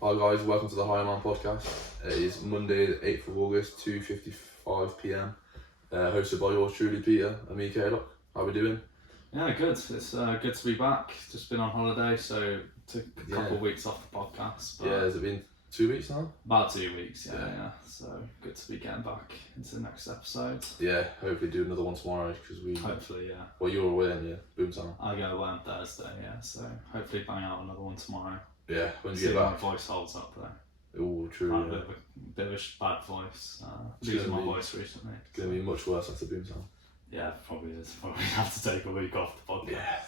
Hi guys, welcome to the Higher Man podcast. It is Monday the 8th of August, 2:55 p.m. Hosted by yours truly, Peter and me, Caleb. How we doing? Yeah, good. It's good to be back. Just been on holiday, so took a couple of weeks off the podcast. But has it been 2 weeks now? about 2 weeks, yeah. So good to be getting back into the next episode. Yeah, hopefully do another one tomorrow because we... Hopefully, yeah. Well, you're away, aren't you? Boomtown. I go away on Thursday, yeah, so hopefully bang out another one tomorrow. Yeah, when do See you get if back? my voice holds up though. Oh, true, I had yeah. a bit of a bad voice. It's Losing my gonna be- voice recently. It's going to be much worse after Boomtown. Yeah, probably is. Probably have to take a week off the podcast. Yeah.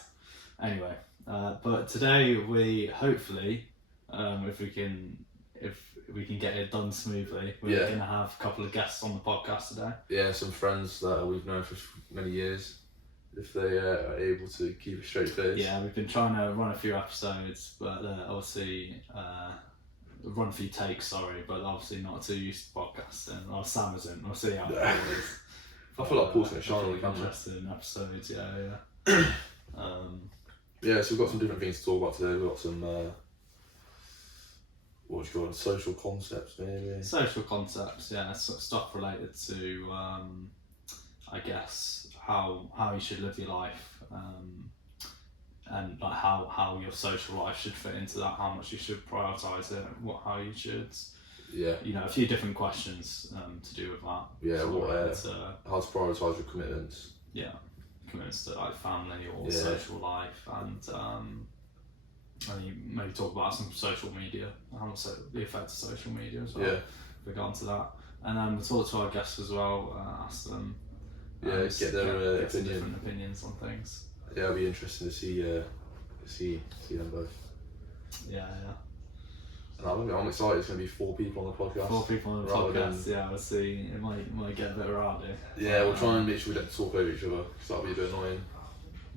Anyway, but today we hopefully, if we can get it done smoothly, we're gonna have a couple of guests on the podcast today. Yeah, some friends that we've known for many years. If they are able to keep a straight face. Yeah, we've been trying to run a few episodes, but obviously run a few takes. Sorry, but obviously not too used to podcasting. Or Sam isn't. We'll see how it goes. I feel like Paul's going to shine on the camera. Interesting episodes, yeah. Yeah, so we've got some different things to talk about today. We've got some, what do you call it, social concepts maybe? Social concepts, yeah, stuff related to, I guess, how you should live your life, and like how your social life should fit into that, how much you should prioritise it, how you should, a few different questions to do with that. Yeah, so how to prioritise your commitments. Yeah, commitments to like family or social life, and you maybe talk about some social media, the effects of social media as well. Yeah. We'll get onto that, and then we'll talk to our guests as well, ask them. Get their different opinions on things. Yeah, it'll be interesting to see them both. Yeah. And I'm excited. It's going to be 4 people on the podcast. 4 people on the podcast. Yeah, we'll see. It might get a bit rowdy. Yeah, we'll try and make sure we don't talk over each other because that'll be a bit annoying.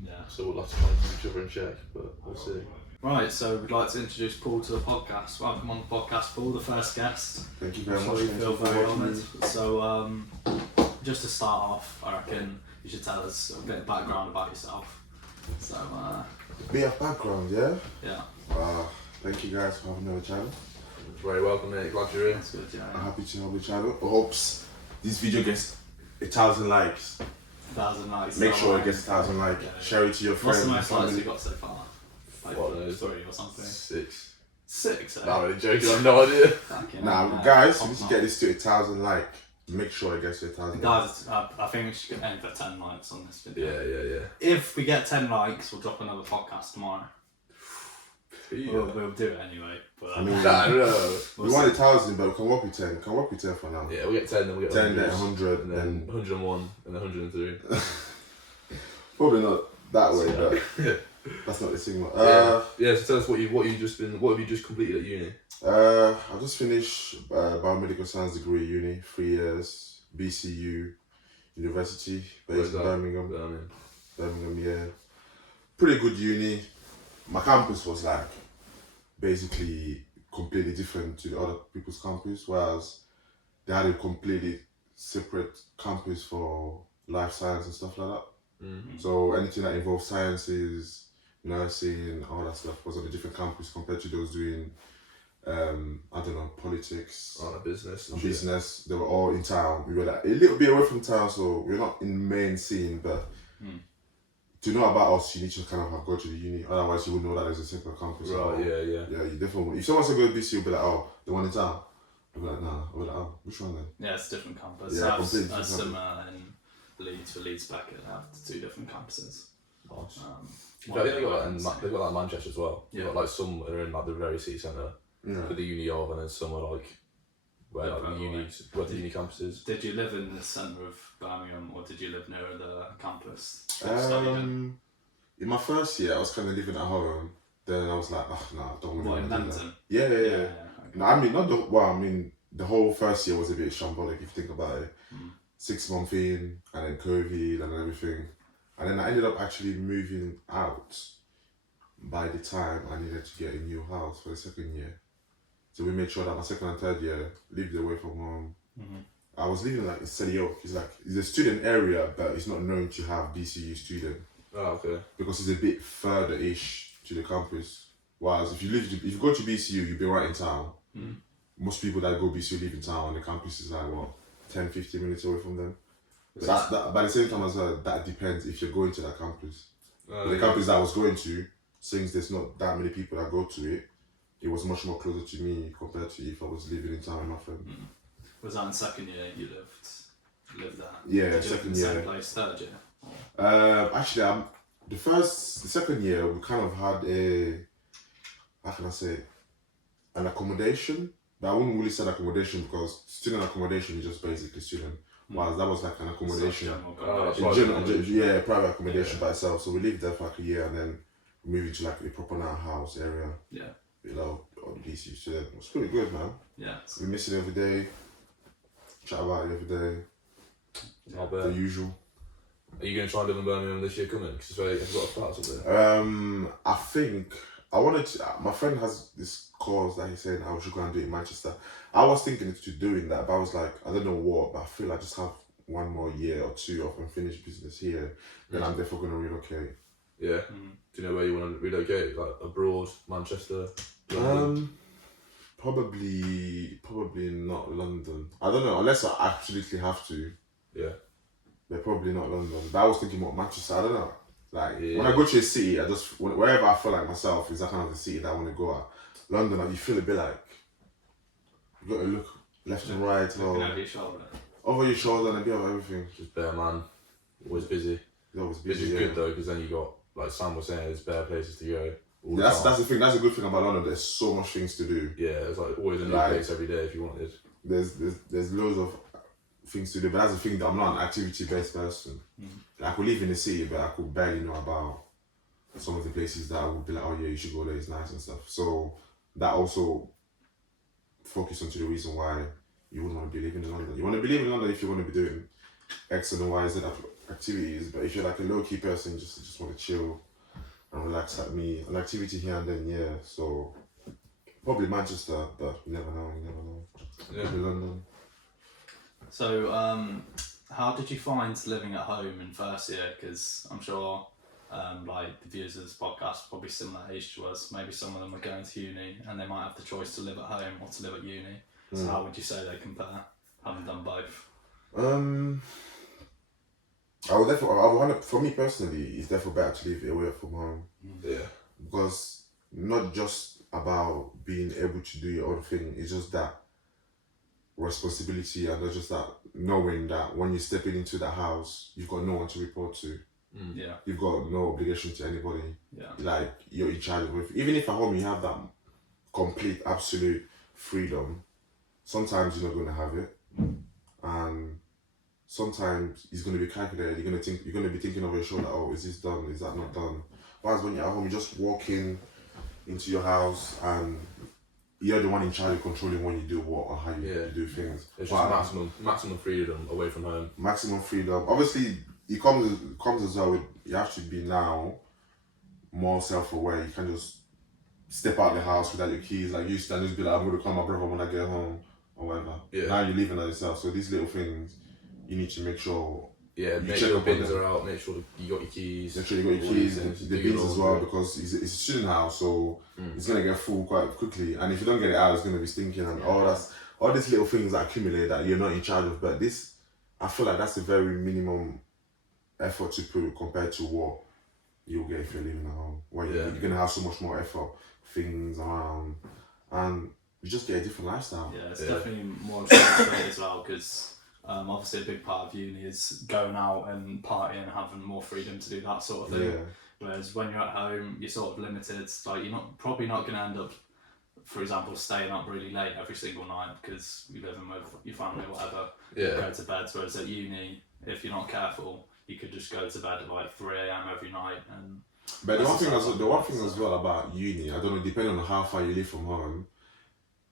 Yeah. So we'll have to try and keep each other in check, but we'll see. Right, so we'd like to introduce Paul to the podcast. Welcome on the podcast, Paul, the first guest. Thank you very much. We feel very honoured. So, just to start off, I reckon you should tell us a bit of background about yourself. So, Bit of background, yeah? Yeah. Thank you guys for having me on the channel. Very welcome, mate. Glad you're here. That's good, yeah. I'm happy to have the channel. I hope this video gets 1,000 likes. 1,000 likes. Make sure it gets 1,000 likes. Yeah. Share it to your friends. What's the most likes family. you got so far? Like What, 3 or something? 6. 6, eh? No, I'm only joking. I've no idea. Okay, Nah, guys, we need to get this to 1,000 likes. Make sure it gets to 1,000 likes. Guys, I think we should aim for 10 likes on this video. Yeah. If we get 10 likes, we'll drop another podcast tomorrow. We'll do it anyway. But I mean, no. we want 1,000, but we can work with 10. Can work with 10 for now. Yeah, we'll get 10, then we'll get 10, then 100, 100, and then then 101, and then 103. probably not that way, but Yeah. that's not the thing. So tell us what have you just completed at uni? I just finished biomedical science degree at uni, 3 years, BCU University, based in Birmingham. Birmingham, yeah. Pretty good uni. My campus was like basically completely different to the other people's campus, whereas they had a completely separate campus for life science and stuff like that. Mm-hmm. So anything that involves sciences, nursing, all that stuff was on a different campus compared to those doing, politics, business. They were all in town. We were like a little bit away from town, so we're not in the main scene, but to know about us, you need to kind of have go to the uni. Otherwise, you wouldn't know that there's a separate campus. Right, yeah. Yeah, you definitely. If someone said go to BC, you'll be like, oh, the one in town. I'll be like, nah. I'll be like, oh, which one then? Yeah, it's a different campus. Yeah, completely different similar in Leeds for Leeds Beckett. They have 2 different campuses. Nice. I They've got that in Manchester as well. Yeah. You've got like some that are in like the very city centre for the uni of, and then some are like where the uni campus is. Did you live in the centre of Birmingham, or did you live near the campus? In my first year, I was kind of living at home. Then I was like, oh, no, I don't What, want in to do that. London? Yeah. Okay. No, I mean, the whole first year was a bit shambolic if you think about it. 6 months in, and then COVID and everything. And then I ended up actually moving out by the time I needed to get a new house for the second year. So we made sure that my second and third year lived away from home. I was living like in Selly Oak. It's a student area, but it's not known to have BCU student. Oh, okay. Because it's a bit further-ish to the campus. Whereas if you go to BCU, you'll be right in town. Mm. Most people that go BCU live in town, and the campus is like 10, 15 minutes away from them. But that, by the same time as well, that depends if you're going to that campus. The campus that I was going to, since there's not that many people that go to it, it was much more closer to me compared to if I was living in town with my friend. Mm. Was that in second year you lived there? Yeah, Did second you live in the year. same place third year? Actually, the second year we kind of had an accommodation. But I wouldn't really say accommodation because student accommodation is just basically student. Whereas that was like an accommodation. Private accommodation by itself. So we lived there for like a year and then we moved into like a proper now house area. Yeah. On DC student. It was pretty good, man. Yeah. We miss it every day. Chat about it every day. Not bad. The usual. Are you going to try and live in Birmingham this year coming? Because you've got a flat up there. I think I wanted to. My friend has this cause that he's saying I should go and do it in Manchester. I was thinking to doing that, but I was like, I don't know what, but I feel I just have one more year or two off and finish business here. Then I'm definitely going to relocate. Yeah. Mm. Do you know where you want to relocate? Like abroad, Manchester? Probably not London. I don't know, unless I absolutely have to. Yeah. But probably not London. But I was thinking about Manchester. I don't know. Like when I go to a city, I just wherever I feel like myself is that kind of the city that I want to go at. London, like, you feel a bit like you got to look left and right, or over your shoulder and a bit of everything. Just bare man, always busy. Always Which busy. is good though, because then you got, like Sam was saying, there's bare places to go. That's the thing. That's a good thing about London. There's so much things to do. Yeah, there's like always a new place every day if you wanted. There's loads of things to do, but that's the thing that I'm not an activity based person. I could live in the city, but I could barely know about some of the places that I would be like, oh yeah, you should go there, it's nice and stuff. So that also focus onto the reason why you wouldn't want to be living in London. You want to be living in London if you want to be doing X and Y, Z activities, but if you're like a low key person, just want to chill and relax like me, an activity here and then, yeah. So probably Manchester, but you never know. Yeah. Maybe London. So, how did you find living at home in first year? Because I'm sure, like the viewers of this podcast, probably similar age to us. Maybe some of them are going to uni and they might have the choice to live at home or to live at uni. So, how would you say they compare, having done both? For me personally, it's definitely better to live away from home. Yeah. Because not just about being able to do your own thing, it's just that responsibility and not just that knowing that when you're stepping into that house, you've got no one to report to. Yeah. You've got no obligation to anybody. Yeah. Like, you're in charge of it. Even if at home you have that complete, absolute freedom, sometimes you're not going to have it. And sometimes it's going to be calculated. You're going to be thinking over your shoulder, oh, is this done? Is that not done? Whereas when you're at home, you just walk into your house and you're the one in charge of controlling when you do what or how you do things. It's just maximum freedom away from home. Maximum freedom. Obviously, it comes as well with, you have to be now more self-aware. You can't just step out the house without your keys. Like, you used to just be like, I'm going to call my brother when I get home or whatever. Yeah. Now you're living on yourself. So these little things, you need to make sure. Yeah, make sure your bins are out, make sure you got your keys. Make sure you got your keys and the bins as well, because it's a student house, so it's going to get full quite quickly. And if you don't get it out, it's going to be stinking and all these little things that accumulate that you're not in charge of. But this, I feel like that's a very minimum effort to put compared to what you'll get if you're living at home. Where you're going to have so much more effort, things around, and you just get a different lifestyle. Yeah, it's definitely more responsibility as well, because obviously a big part of uni is going out and partying and having more freedom to do that sort of thing. Yeah. Whereas when you're at home, you're sort of limited. Like, you're probably not going to end up, for example, staying up really late every single night because you're living with your family or whatever. Yeah. Go to bed. Whereas at uni, if you're not careful, you could just go to bed at like 3 a.m. every night. But the one thing as well about uni, I don't know, depending on how far you live from home,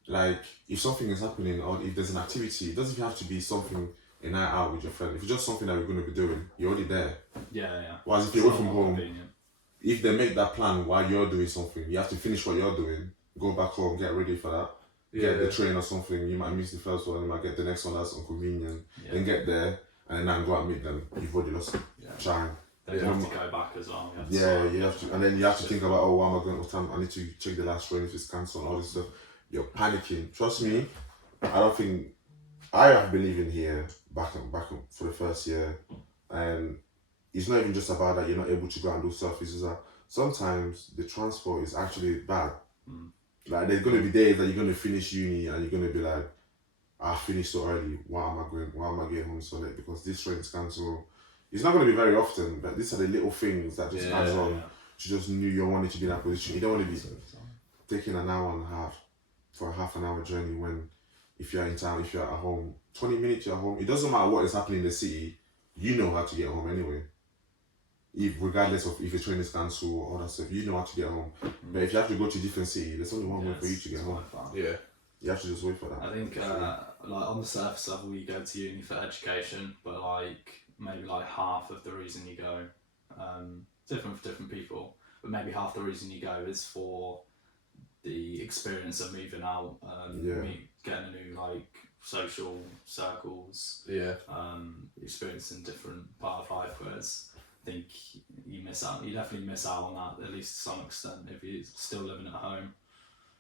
like, if something is happening or if there's an activity, it doesn't even have to be something a night out with your friend. If it's just something that we're going to be doing, you're already there. Yeah. Whereas if you're away from home, if they make that plan while you're doing something, you have to finish what you're doing, go back home, get ready for that, get the train or something. You might miss the first one, you might get the next one that's inconvenient, then get there, and then go and meet them. You've already lost time. And you have to go back as well. You have to, and then you have to think about, oh, what am I going to time? I need to check the last train if it's cancelled and all this stuff. You're panicking. Trust me, I have been living here back for the first year, and it's not even just about that you're not able to go and do stuff. It's just that sometimes the transport is actually bad. Like there's gonna be days that you're gonna finish uni and you're gonna be like, I finished so early. Why am I getting home so late? Because this train is cancelled. It's not gonna be very often, but these are the little things that just adds on. You just knew you wanted to be in that position. You don't want to be taking an hour and a half for a half an hour journey when if you're in town, if you're at home, 20 minutes you're home. It doesn't matter what is happening in the city, you know how to get home anyway. Regardless of if the train is cancelled or all that stuff, you know how to get home. But if you have to go to a different city, there's only one way for you to get home. Yeah. You have to just wait for that. I think like on the surface level you go to uni for education, but like maybe like half of the reason you go, different for different people, but maybe half the reason you go is for the experience of moving out, getting a new like social circles, experiencing different part of life, whereas I think you definitely miss out on that, at least to some extent, if you're still living at home.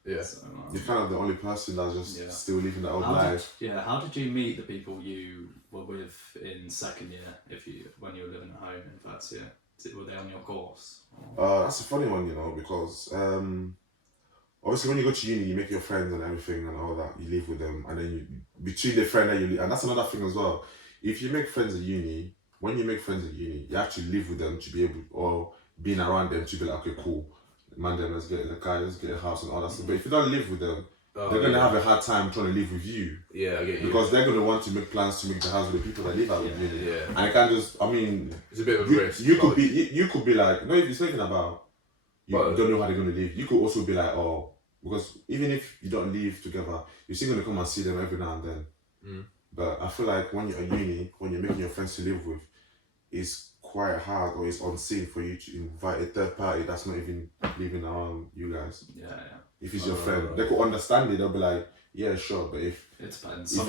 Yeah. So, you're kind of the only person that's just still living that old life. How did you meet the people you were with in second year, when you were living at home in first year? Were they on your course? That's a funny one, because obviously when you go to uni, you make your friends and everything and all that, you live with them, and then between the friend that you live, and that's another thing as well. If you make friends at uni, when you make friends at uni, you have to live with them to be able, or being around them to be like, okay, cool, man, then let's get a car, let's get a house and all that stuff. But if you don't live with them, they're going to have a hard time trying to live with you. Yeah, I get you. Because they're going to want to make plans to make the house with the people that live out with you. Yeah. And I can't just, it's a bit of a risk. You could be like, no, it's nothing about, you don't know how they're going to live. You could also be like, oh, because even if you don't live together, you're still going to come and see them every now and then. But I feel like when you're at uni, when you're making your friends to live with, it's quite hard or it's unseen for you to invite a third party that's not even living around you guys. Yeah. If it's your friend, they could understand it. They'll be like, yeah, sure. But if it depends. Some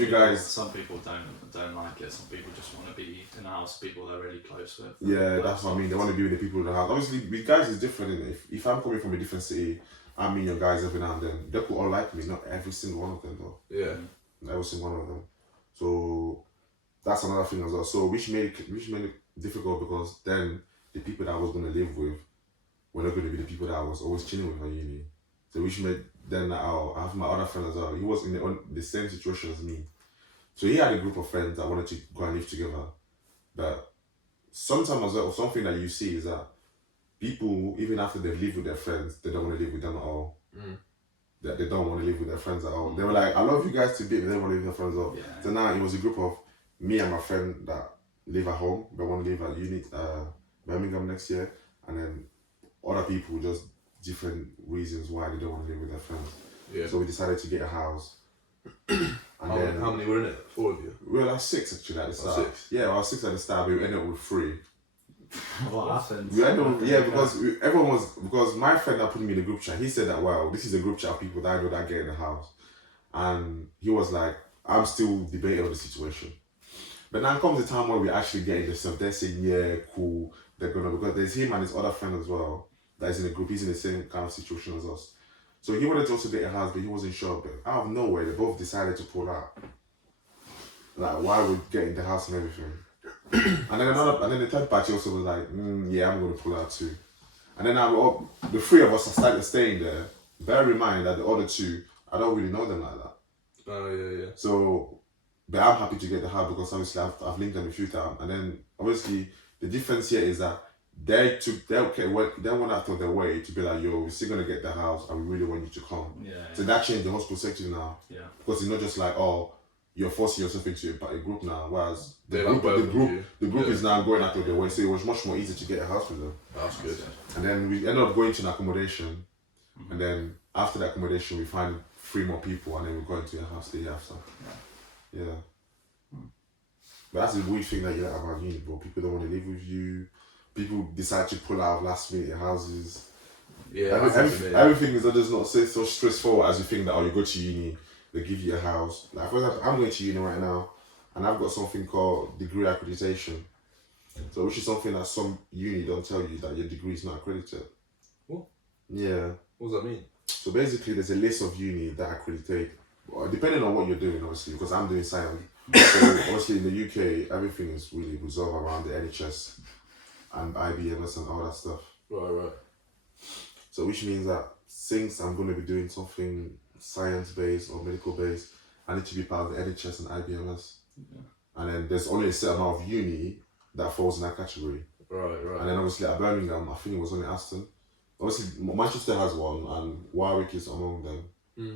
people don't like it. Some people just want to be in a house with people they're really close with. Yeah, that's what I mean. They want to be with the people in the house. Obviously, with guys, it's different. Isn't it? If I'm coming from a different city, I mean your guys every now and then. They could all like me, not every single one of them though. Yeah. Not every single one of them. So that's another thing as well. So which made it difficult because then the people that I was going to live with were not going to be the people that I was always chilling with at uni. So which made then I have my other friend as well. He was in the same situation as me. So he had a group of friends that wanted to go and live together. But sometimes as well, something that you see is that people, even after they've lived with their friends, they don't want to live with them at all. That they don't want to live with their friends at all. They were like, I love you guys to be, but they don't want to live with their friends at all. Yeah. So now it was a group of me and my friend that live at home, but want to live at uni, Birmingham next year, and then other people, just different reasons why they don't want to live with their friends. Yeah. So we decided to get a house. How many were in it? 4 of you? We were like 6 actually at the start. 6? Yeah, I was 6 at the start, but we ended up with 3. What happened? We ended up, because my friend that put me in the group chat, he said that, wow, this is a group chat of people that I know that get in the house. And he was like, I'm still debating on the situation. But now comes the time where we actually get into stuff. They're saying, yeah, cool. They're gonna, because there's him and his other friend as well that is in the group. He's in the same kind of situation as us. So he wanted to also get a house, but he wasn't sure. But out of nowhere, they both decided to pull out. Like, why would get in the house and everything? And then the third party also was like, yeah, I'm gonna pull out too. And then the 3 of us started staying there. Bear in mind that the other 2, I don't really know them like that. Oh yeah. So. But I'm happy to get the house because obviously I've linked them a few times. And then obviously the difference here is that they went out of their way to be like, yo, we're still going to get the house and we really want you to come. Yeah. So that changed the whole perspective now. Yeah. Because it's not just like, oh, you're forcing yourself into a group now. Whereas the group is now going out of their way. So it was much more easy to get a house with them. That's good. And then we ended up going to an accommodation. And then after the accommodation, we find 3 more people and then we go into a house the year after. Yeah. But that's the weird thing that you like about uni, bro. People don't want to live with you. People decide to pull out of last minute houses. Yeah, everything is just not so stressful as you think that, oh, you go to uni, they give you a house. Like, for example, I'm going to uni right now, and I've got something called degree accreditation. So which is something that some uni don't tell you, that your degree is not accredited. What? Yeah. What does that mean? So basically, there's a list of uni that accreditate, depending on what you're doing, obviously, because I'm doing science. So obviously in the UK, everything is really resolved around the NHS and IBMS and all that stuff. Right. So which means that since I'm going to be doing something science-based or medical-based, I need to be part of the NHS and IBMS. Yeah. And then there's only a certain amount of uni that falls in that category. Right. And then obviously at Birmingham, I think it was only Aston. Obviously Manchester has one and Warwick is among them.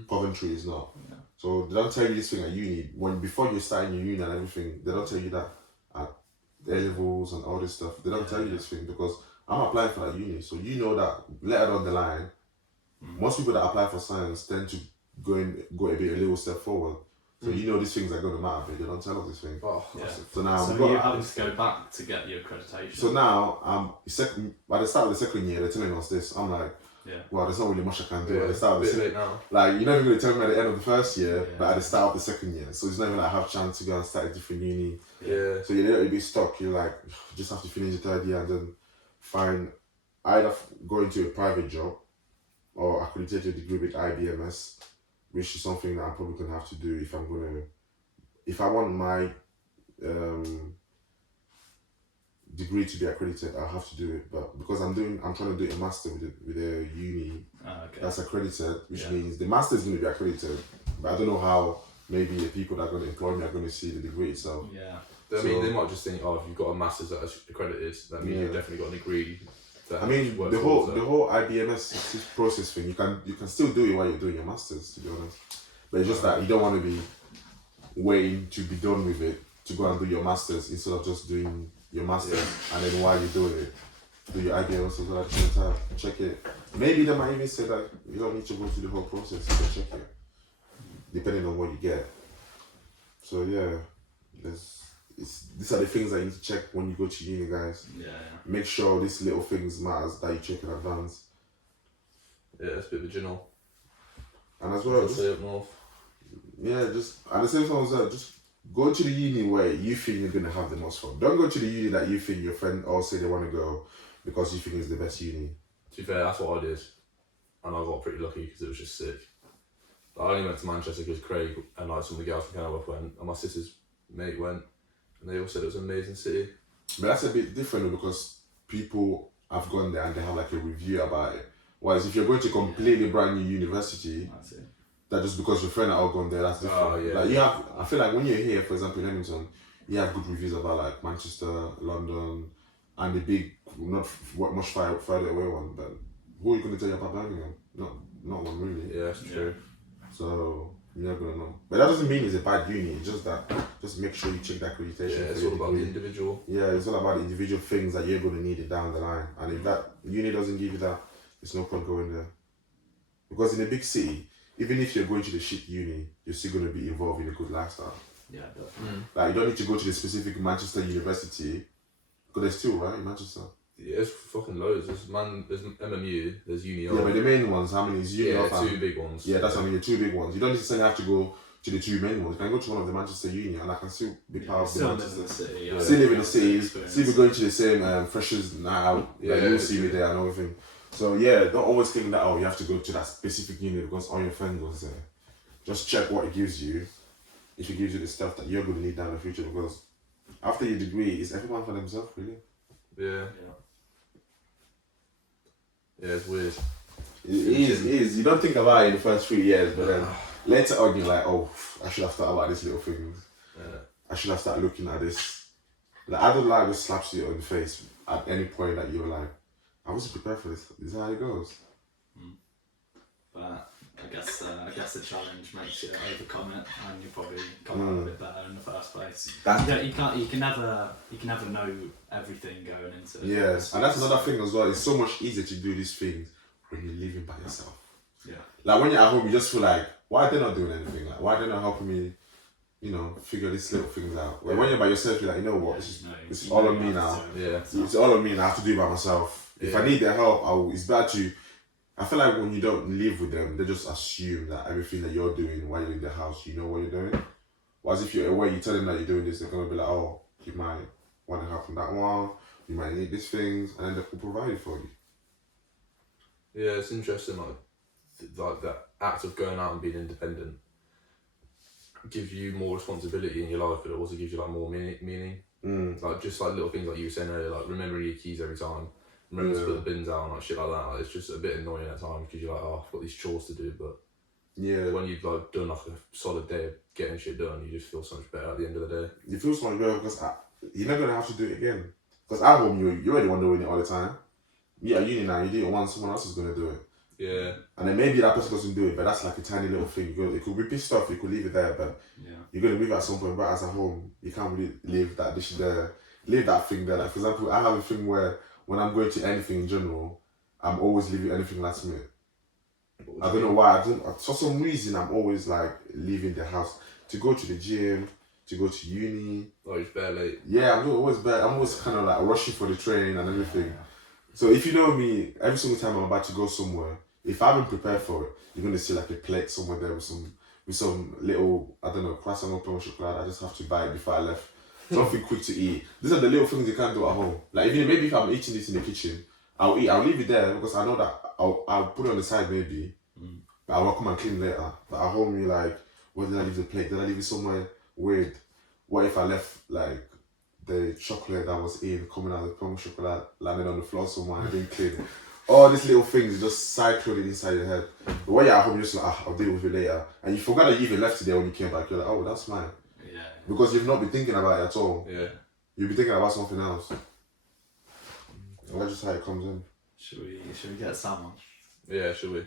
Coventry is not. Yeah. So they don't tell you this thing at uni. Before you start your uni and everything, they don't tell you that at A levels and all this stuff. They don't tell you this thing because I'm applying for that uni. So you know that later down the line, most people that apply for science tend to go a little step forward. So you know these things are going to matter, but they don't tell us this thing. Oh, Yeah. So now So you're having to go back to get your accreditation. So now by the start of the second year, they're telling us this. I'm like, Yeah. well, there's not really much I can do Yeah, at the start of the bit second late now. Like, you're not even going to tell me at the end of the first year, Yeah. but at the start of the second year. So it's not even like I have a chance to go and start a different uni. Yeah. So you're a little bit stuck. You're like, just have to finish the third year and then find either go into a private job or accredited degree with IBMS, which is something that I'm probably going to have to do if I want my degree to be accredited, I'll have to do it. But because I'm trying to do a master with a uni Okay. that's accredited, which means the master is going to be accredited, but I don't know how maybe the people that are going to employ me are going to see the degree itself. Yeah. I mean, they might just think, oh, if you've got a master's that's accredited, that means you've definitely got a degree. I mean, the whole IBMS process thing, you can still do it while you're doing your masters, to be honest. But it's just that you don't want to be waiting to be done with it to go and do your masters instead of just doing your masters and then while you're doing it, do your IBMS as well at the same time. Check it. Maybe they might even say that you don't need to go through the whole process. You can check it, depending on what you get. So yeah, these are the things that you need to check when you go to uni, guys. Yeah. Make sure these little things matters that you check in advance. Yeah, it's a bit of a general. And as well, Stay up north. yeah, just at the same time as well, just go to the uni where you think you're gonna have the most fun. Don't go to the uni that you think your friend all say they want to go because you think it's the best uni. To be fair, that's what I did, and I got pretty lucky because it was just sick. I only went to Manchester because Craig and like some of the girls from Canada went, and my sister's mate went, and they all said it was an amazing city. But that's a bit different because people have gone there and they have like a review about it. Whereas if you're going to a completely brand new university, That's it. that just because your friend are all gone there, that's different. Oh, yeah. Like I feel like when you're here, for example, in Edmonton, you have good reviews about like Manchester, London, and the big, not much further away one. But who are you going to tell you about Birmingham? Not one really. Yeah, that's true. So you're not gonna know. But that doesn't mean it's a bad uni. It's just that just make sure you check the accreditation. Yeah, it's all about the individual. Yeah, it's all about the individual things that you're gonna need it down the line. And if that uni doesn't give you that, there's no point going there. Because in a big city, even if you're going to the shit uni, you're still gonna be involved in a good lifestyle. Yeah, definitely. Like you don't need to go to the specific Manchester University, because there's two, right, in Manchester. Yeah, there's fucking loads. There's MMU, there's Uni. Yeah, but the main ones, how many is uni? Yeah, two big ones. Yeah, that's what I mean, the two big ones. You don't necessarily have to go to the two main ones. You can go to one of the Manchester Uni and I can still be part of the Still live Manchester. in the city. Yeah. Still live in the city, Experience. still be going to the same freshers now. Yeah, Like, you'll yeah, see me yeah. there and everything. So yeah, don't always think that you have to go to that specific uni because all your friends goes there. Just check what it gives you. If it gives you the stuff that you're going to need down the future, because after your degree, it's everyone for themselves, really. Yeah. Yeah, it's weird. It is. You don't think about it in the first 3 years, but then later on you're like, oh, I should have thought about these little things. Yeah. I should have started looking at this. Like, I don't like just slaps you on the face at any point that you're like, I wasn't prepared for this. This is how it goes. But I guess the challenge makes you overcome it, and you probably come out a bit better in the first place. You can never know everything going into it. Yes, and that's another thing as well. It's so much easier to do these things when you're living by yourself. Yeah. Like when you're at home, you just feel like, why are they not doing anything? Like, why are they not helping me, figure these little things out? When you're by yourself, you're like, you know what, it's all on me now. Yeah. It's all on me and I have to do it by myself. If I need their help, it's bad to. I feel like when you don't live with them, they just assume that everything that you're doing while you're in the house, you know what you're doing. Whereas if you're away, you tell them that you're doing this, they're gonna be like, oh, he might want to help on that one. You might need these things, and then they will provide it for you. Yeah, it's interesting. Like that act of going out and being independent gives you more responsibility in your life, but it also gives you like more meaning. Like just like little things like you were saying earlier, like remembering your keys every time, remember to put the bins down, like shit like that. Like, it's just a bit annoying at times because you're like, oh, I've got these chores to do, but when you've like done like a solid day of getting shit done, you just feel so much better at the end of the day. You feel so much better because you're never gonna have to do it again. Because at home, you already want to doing it all the time. Yeah, uni now, you do it once, someone else is gonna do it. Yeah. And then maybe that person doesn't do it, but that's like a tiny little thing. It could be pissed off, you could leave it there, but you're gonna leave it at some point. But as a home, you can't really leave that dish there, leave that thing there. Like for example, I have a thing where when I'm going to anything in general, I'm always leaving anything last minute. I don't know why. For some reason, I'm always like leaving the house to go to the gym, to go to uni. Oh, it's bare late. Yeah, I'm always kind of like rushing for the train and everything. So if you know me, every single time I'm about to go somewhere, if I haven't prepared for it, you're gonna see like a plate somewhere there with some little, I don't know, croissant or pain with chocolate. I just have to buy it before I left. Something quick to eat. These are the little things you can't do at home. Like maybe if I'm eating this in the kitchen, I'll leave it there because I know that I'll put it on the side maybe, but I'll come and clean later. But at home you're like, where did I leave the plate? Did I leave it somewhere weird? What if I left like the chocolate that was coming out of the pain chocolate landed on the floor somewhere and I didn't clean it? All these little things just cycling inside your head. But when you're at home, you're just like, I'll deal with it later. And you forgot that you even left it there when you came back. You're like, oh, that's mine. Yeah. Because you've not been thinking about it at all. Yeah. You'll be thinking about something else. And that's just how it comes in. Should we get someone? Yeah, should we?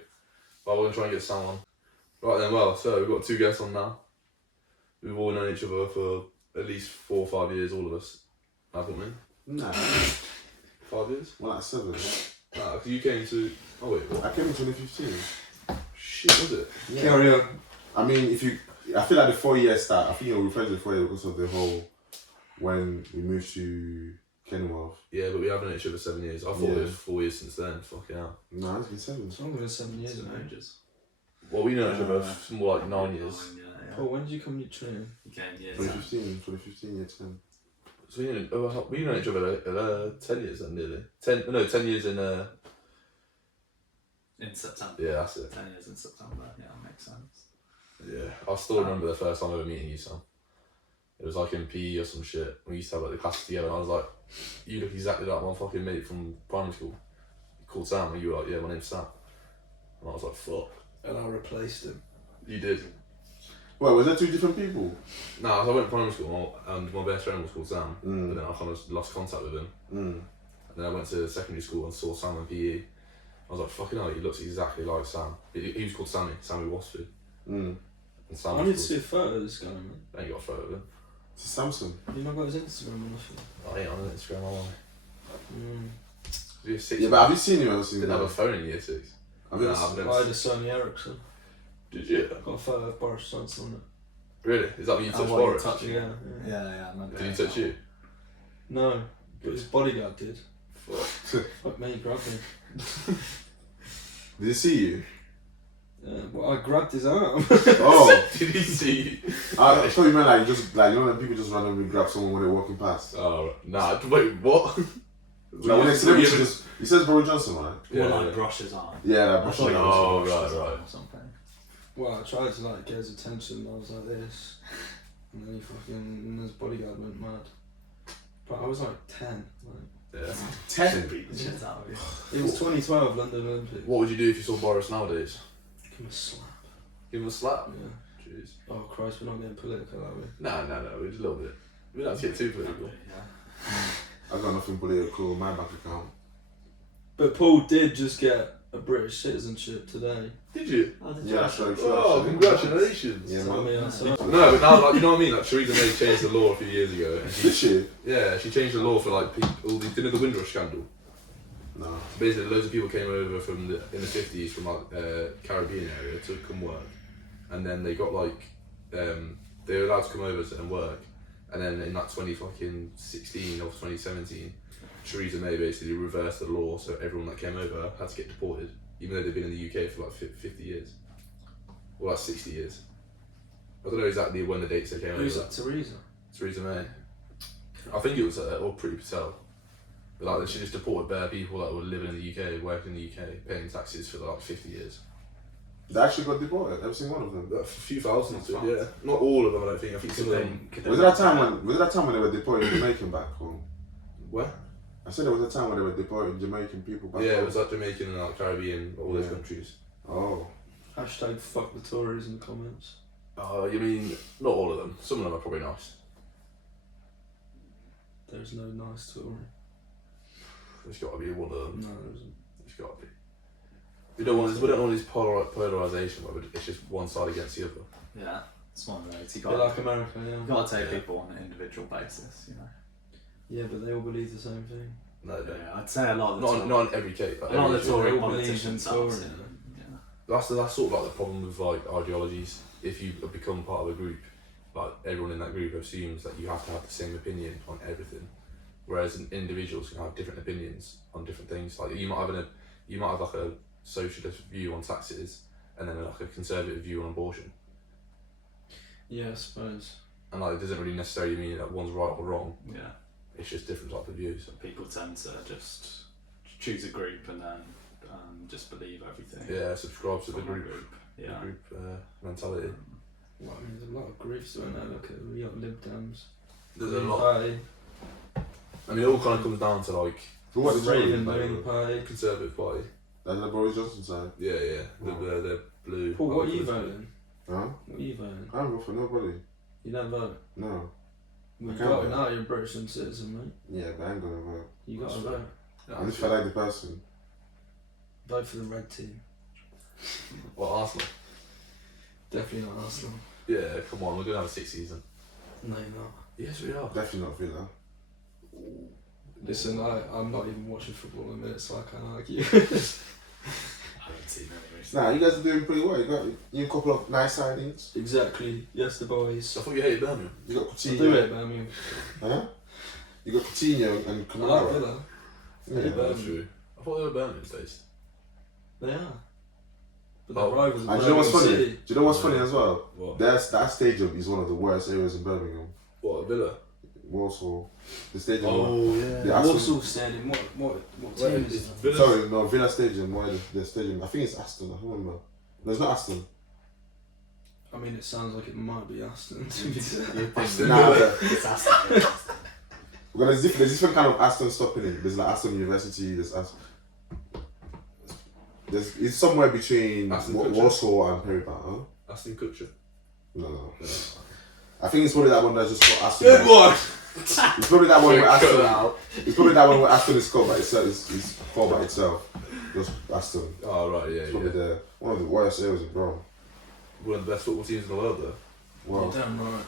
Well, we're going to try and get someone. Right then, well, so we've got 2 guests on now. We've all known each other for at least 4 or 5 years, all of us. Haven't we? Nah. 5 years? Well, like 7. Nah, because you came to... Oh wait, what? I came in 2015. Shit, was it? Yeah. Carry on. I mean, I feel like the 4 years start, I think you're referring to the 4 years because of the whole, when we moved to Kenilworth. Yeah, but we haven't known each other 7 years. I thought it was 4 years since then. Fucking hell. No, it's been 7. It's longer than 7 years ago. Ages. Well, we know each other for more like 9 years. Oh, when did you come to train? You came years. 2015, year 10. So we know each other 10 years then, nearly. 10 years in... In September. Yeah, that's it. 10 years in September. Yeah, that makes sense. Yeah, I still remember the first time ever meeting you, Sam. It was like in PE or some shit. We used to have like the classes together, and I was like, "You look exactly like my fucking mate from primary school." He called Sam, and you were like, "Yeah, my name's Sam." And I was like, "Fuck." And I replaced him. You did. Well, was there 2 different people? Nah, so I went to primary school, and my best friend was called Sam. But then I kind of lost contact with him. And then I went to secondary school and saw Sam in PE. I was like, fucking hell, he looks exactly like Sam. He was called Sammy Wasford. And Sam I need to see a photo of this guy, man. I ain't got a photo of him. It's Samson. You not got his Instagram or nothing? I ain't on Instagram, am I? Year 6. Yeah, but have you seen him? Didn't have a phone in year 6. I mean, Nah, I've never I had a Sony Ericsson. Did you? Got a photo of Boris Johnson on it. Really? Is that when you touched what you Boris? touched? Yeah. Yeah, I remember. Did he touch you? No, but his bodyguard did. Fuck. Fuck me, he grabbed me. Did he see you? Well, I grabbed his arm. Oh, Did he see you? I thought you meant like just like, you know when people just randomly grab someone when they're walking past. Oh, nah, wait, what? Like when they celebrity just, he says Boris Johnson, right? Yeah, Or like yeah. brushes on. Yeah, that I brush. thought- Oh, Brushes right, on right. or something. Well, I tried to like get his attention. I was like this, and then and his bodyguard went mad. But I was like 10. Like, Yeah. 10. Beat the shit out of you. it was 2012 London Olympics. What would you do if you saw Boris nowadays? Give him a slap. Give him a slap? Yeah. Jeez. Oh Christ, we're not getting political, are we? No, just a little bit. We don't have to get too political. Yeah. I got nothing political in my bank account. But Paul did just get a British citizenship today. Did you? Oh, did Yeah, you? that's right. Oh, congratulations. Yeah, Tell man. me outside. No, but now, like, you know what I mean? Like, Theresa May changed the law a few years ago. And Did she? yeah, she changed the law for, like, people, you know the Windrush scandal? No. Basically, loads of people came over from in the 50s from, like, Caribbean area to come work. And then they got, like, they were allowed to come over and work. And then in, like, 2016 or 2017, Theresa May basically reversed the law, so everyone that came over had to get deported, even though they'd been in the UK for like 50 years. Or like 60 years. I don't know exactly when the dates they came Who's over. that, Theresa? Theresa May. I think it was or Pretty Patel. But like she just deported bare people that were living in the UK, working in the UK, paying taxes for like 50 years. They actually got deported. Every single one of them. A few thousand, yeah. Not all of them, I don't think. I think some of them. Was there that time when they were deporting Jamaican back home? Where? I said there was a time when they were deporting Jamaican people back home. Yeah, it was like Jamaican and like Caribbean, all those countries. Oh. Hashtag fuck the Tories in the comments. You mean not all of them? Some of them are probably nice. There's no nice Tory. There's got to be one of them. No, there isn't. There's got to be. We don't want this polarisation where it's just one side against the other. Yeah, it's one of those. You But like America, yeah. you got to take people on an individual basis, you know. Yeah, but they all believe the same thing. No, they don't. Yeah, I'd say a lot of the Not in every case. Like a lot of the Tory They all politicians believe in are. Tory. Yeah. That's sort of like the problem with like ideologies. If you become part of a group, like everyone in that group assumes that you have to have the same opinion on everything, whereas individuals can have different opinions on different things. Like you might have like a socialist view on taxes, and then like a conservative view on abortion. Yeah, I suppose. And like it doesn't really necessarily mean that one's right or wrong. Yeah. It's just different type of views. People tend to just choose a group and then just believe everything. Yeah, subscribe to the from a group. Yeah. The group mentality. Well, I mean, there's a lot of groups doing that. Look at we got Lib Dems. There's a Green lot. Party, I mean, it all kind of comes down to like Who was the Raven Tories? Green Party. Conservative Party. That's the Boris Johnson side. Yeah. They're blue. Paul, what are you voting? Huh? What are you voting? I don't vote for nobody. You don't vote? No. Well, I you can't got vote. it now, you're a British citizen, mate. Yeah, but I ain't gonna vote. You got to That's vote. I just feel like the person. Vote for the red team. Well, Arsenal. Definitely not Arsenal. Yeah, come on, we're gonna have a 6th season. No, you're not. Yes, we are. Definitely not Villa. Listen, I'm not even watching football in a minute, so I can't argue. I haven't seen any recently. Nah, you guys are doing pretty well. You got a couple of nice signings. Exactly. Yes, the boys. I thought you hated Birmingham. You got I Coutinho. do it, Birmingham. Huh? You got Coutinho and I like Kamara. Villa. Yeah, Yeah, That's true. I thought they were Birmingham based. They are. But Oh. the rivals are And do you know what's Birmingham funny? City. Do you know what's funny as well? What? That stadium is one of the worst areas in Birmingham. What, Villa? Walsall. The stadium. Oh, yeah. The Aston- Walsall Stadium. What Wait, team it's is that? Villa. Sorry, no, Villa Stadium. Why the stadium? I think it's Aston. I don't remember. No, it's not Aston. I mean, it sounds like it might be Aston, to be fair. Nah, It's Aston. well, there's different kind of Aston stuff in it. There's like Aston University. It's somewhere between Aston Kutcher. Walsall and Perrytown. Huh? Aston Kutcher. No. I think it's probably that one that's just called Aston. Good one! It's probably that one where Cut Aston. it out. It's probably that one where Aston is called by itself. It's called by itself. Just Aston. Oh, right, yeah, It's probably yeah. one of the worst areas in Bro. One of the best football teams in the world, though. Wow. You're damn right.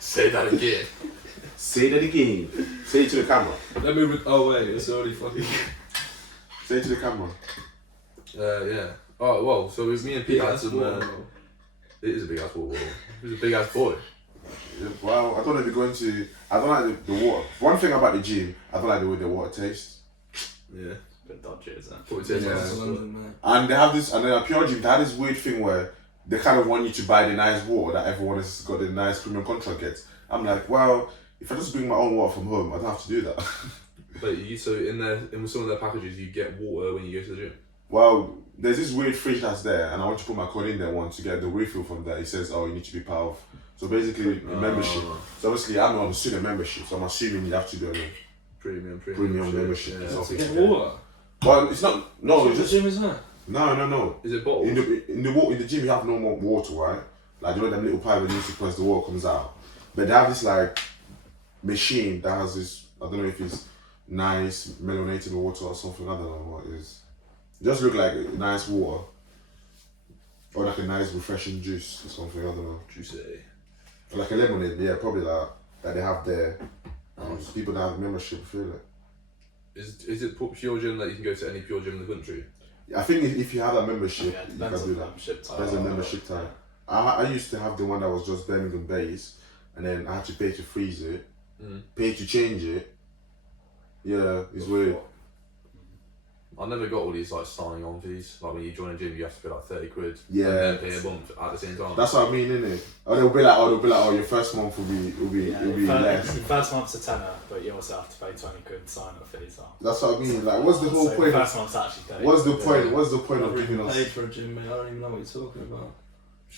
Say that again. Say that again. Say it to the camera. Let me. Oh wait, it's already fucking. Say it to the camera. Yeah. Oh, well, so with me and Pete had some. It is a big ass water. He's a big ass boy. Yeah, well, I don't know if you're going to. I don't like the water. One thing about the gym, I don't like the way the water tastes. Yeah. A bit dodgy, isn't it? Probably tastes Yeah. like That's this. London, mate. And they have this, and then at Pure Gym, they have this weird thing where they kind of want you to buy the nice water that everyone has got the nice premium contract gets. I'm like, well, if I just bring my own water from home, I don't have to do that. But so in some of their packages, you get water when you go to the gym. Well, there's this weird fridge that's there, and I want to put my code in there once to get the refill from there. It says, oh, you need to be part of. So basically, a membership. So obviously, I'm on a student membership, so I'm assuming you have to do a Premium membership. Yeah. So To get water. Well, it's not. No, it's What just gym is that? no. Is it bottles? In the gym, you have no more water, right? Like you know them little pipe that you need to press, the water comes out. But they have this like machine that has this. I don't know if it's nice melanated water or something. I don't know what it is. It just look like nice water, or like a nice refreshing juice or something. I don't know. Juicy. Or like a lemonade, yeah, probably that they have there. Nice. People that have membership feel it. Is it Pure Gym that you can go to any Pure Gym in the country? I think if you have that membership, Yeah, it you depends can on do the that. membership type. Depends on membership type. I used to have the one that was just Birmingham based, and then I had to pay to freeze it, pay to change it. Yeah, it's weird. I never got all these like signing on fees. Like when you join a gym, you have to pay like 30 quid. Yeah. And then pay a month at the same time. That's what I mean, innit? Oh, they'll be like, your first month will be less. Your first month's a tenner, but you also have to pay 20 quid sign up fees. That's what I mean. Like, what's the whole point? The first month's actually 30. What's the point? What's the point I've of never giving even us? paid for a gym, mate. I don't even know what you're talking about.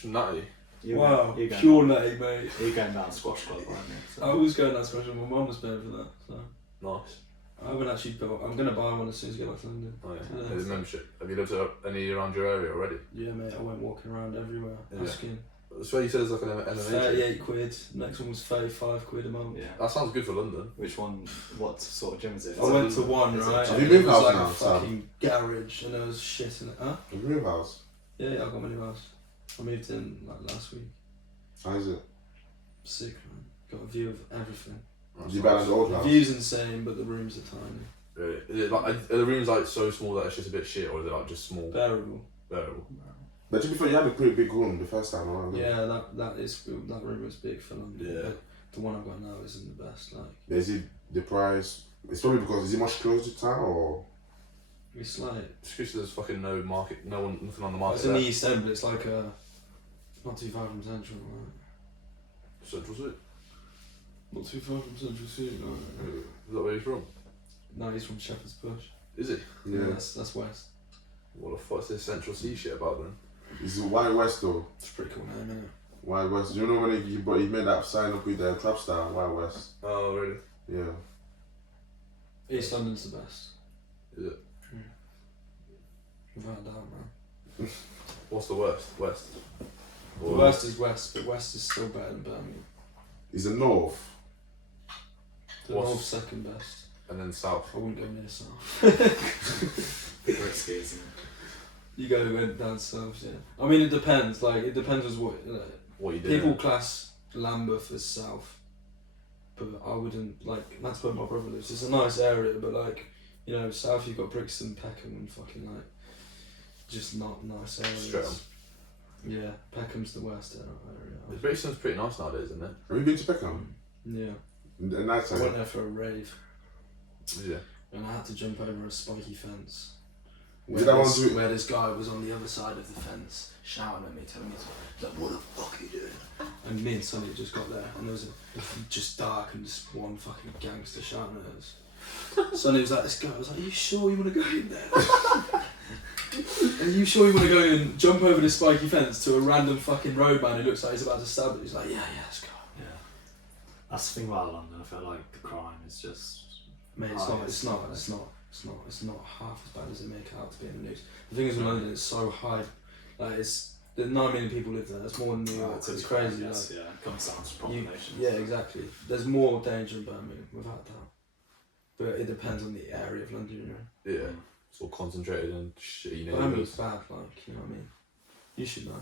Nutty. Wow, You're going pure down, nutty, mate. you're going down squash club, aren't you? I was going that special. My mum was paying for that, so Nice. I haven't actually built. I'm gonna buy one as soon as I get back to London. Oh yeah. Yeah. There's a membership. Have you looked at any around your area already? Yeah, mate. I went walking around everywhere Yeah. asking. I swear you said it's like an MMA. 38 quid. Next one was 35 quid a month. Yeah. That sounds good for London. Which one? What sort of gym is it? I went to one, Is it- right? Have and you it moved was house like now, a Sam? fucking garage, and there was shit in it. Huh? A real house. Yeah, I got my new house. I moved in like last week. How is it? Sick, man. Got a view of everything. Did you buy an old The house? view's insane, but the rooms are tiny. Really? Is it like, are the rooms like so small that it's just a bit shit, or is it like just small? Bearable. Bearable. But to be fair, you had a pretty big room the first time around. didn't you? Yeah, that room was big for London. Yeah. But the one I've got now isn't the best. Like, Is it the price? It's probably because is it much closer to town or? it's like Just because there's fucking no market, nothing on the market it's in the there. East End, but it's like not too far from Central. Right? Central City. Not too far from Central City. No, Is that where he's from? no, he's from Shepherd's Bush. Is it? Yeah. That's west. What the fuck's this Central Sea shit about then? Is it Wild West though? It's a pretty cool name, isn't it? Wild West. Do you know when he made that sign up with the trap star Wild West? Oh really? Yeah. East London's the best. Is it? Without a doubt, man. What's the worst? West. The worst is west, but west is still better than Birmingham. Is the north? The What's- north's second best. And then south. I wouldn't go near south. Bit risky, isn't it? You go went down south, yeah. I mean, it depends. Like, it depends on what What you do? people class Lambeth as south, but I wouldn't like. That's where my brother lives. It's a nice area, but like, you know, south you've got Brixton, Peckham, and fucking like, just not nice areas. Streatham. Yeah, Peckham's the worst area. Brixton's pretty nice nowadays, isn't it? Have you been to Peckham? Yeah, And that's I went there for a rave, Yeah. and I had to jump over a spiky fence. Did that one do- Where this guy was on the other side of the fence, shouting at me, telling me, like, "What the fuck are you doing?" And me and Sonny just got there, and there was just dark and just one fucking gangster shouting at us. Sonny was like, "This guy was like, are you sure you want to go in there? Are you sure you want to go in and jump over this spiky fence to a random fucking roadman who looks like he's about to stab it?" He's like, "Yeah, let's go." Yeah. That's the thing about London. I feel like the crime is just. Mate, it's not half as bad as they make it out to be in the news. The thing is with London, it's so high. Like, there's 9 million people live there. That's more than New York. It's crazy. Yes, Like, yeah. It comes down to population. yeah, exactly. There's more danger in Birmingham, without doubt. But it depends on the area of London you're in. Yeah. It's all concentrated in shitty Birmingham's neighbours. bad, like, you know what I mean? You should know.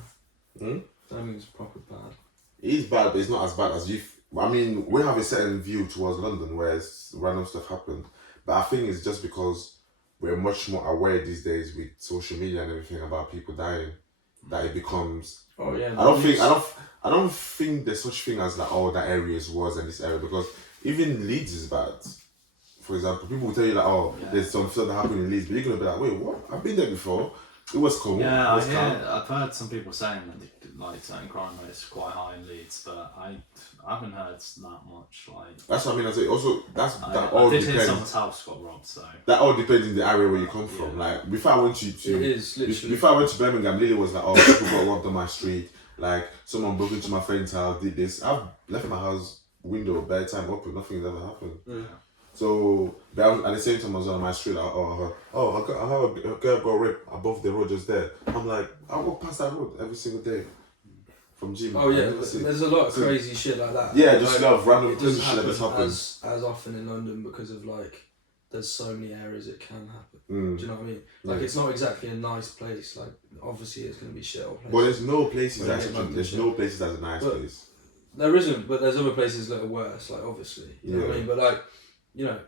Hmm? Birmingham's proper bad. It is bad, but it's not as bad as you. I mean, we have a certain view towards London where random stuff happened, but I think it's just because we're much more aware these days with social media and everything about people dying that it becomes. Oh yeah. I don't think there's such thing as like, oh, that area is worse than this area, because even Leeds is bad. For example, people will tell you like, oh, Yeah. there's some stuff that happened in Leeds, but you're gonna be like, wait, what? I've been there before. It was cool. Yeah, It was calm. I've heard some people saying that like certain crime rates are quite high in Leeds, but I haven't heard that much. Like, That's what I mean. I say also that I all did hear depends. someone's house got robbed, so That all depends in the area where you come from. Yeah. Like before I went to It is literally. before I went to Birmingham, Lily was like, oh, people got robbed on my street. Like someone broke into my friend's house, did this. I've left my house window bare time open. Nothing's ever happened. yeah. So but at the same time, I was on my street. Like, I heard a girl got raped above the road just there. I'm like, I walk past that road every single day from gym. Oh I yeah, never see- there's a lot of crazy shit like that. Yeah, just love random It doesn't crazy shit that just happen happens. as often in London because of like there's so many areas it can happen. Mm. Do you know what I mean? Like Yeah. it's not exactly a nice place. Like obviously it's gonna be shit all But places. there's no places Well, that's yeah, London, there's yeah. no places that's a nice But- place. There isn't, but there's other places that are worse. Like obviously, you know what I Yeah. mean. But like, you know,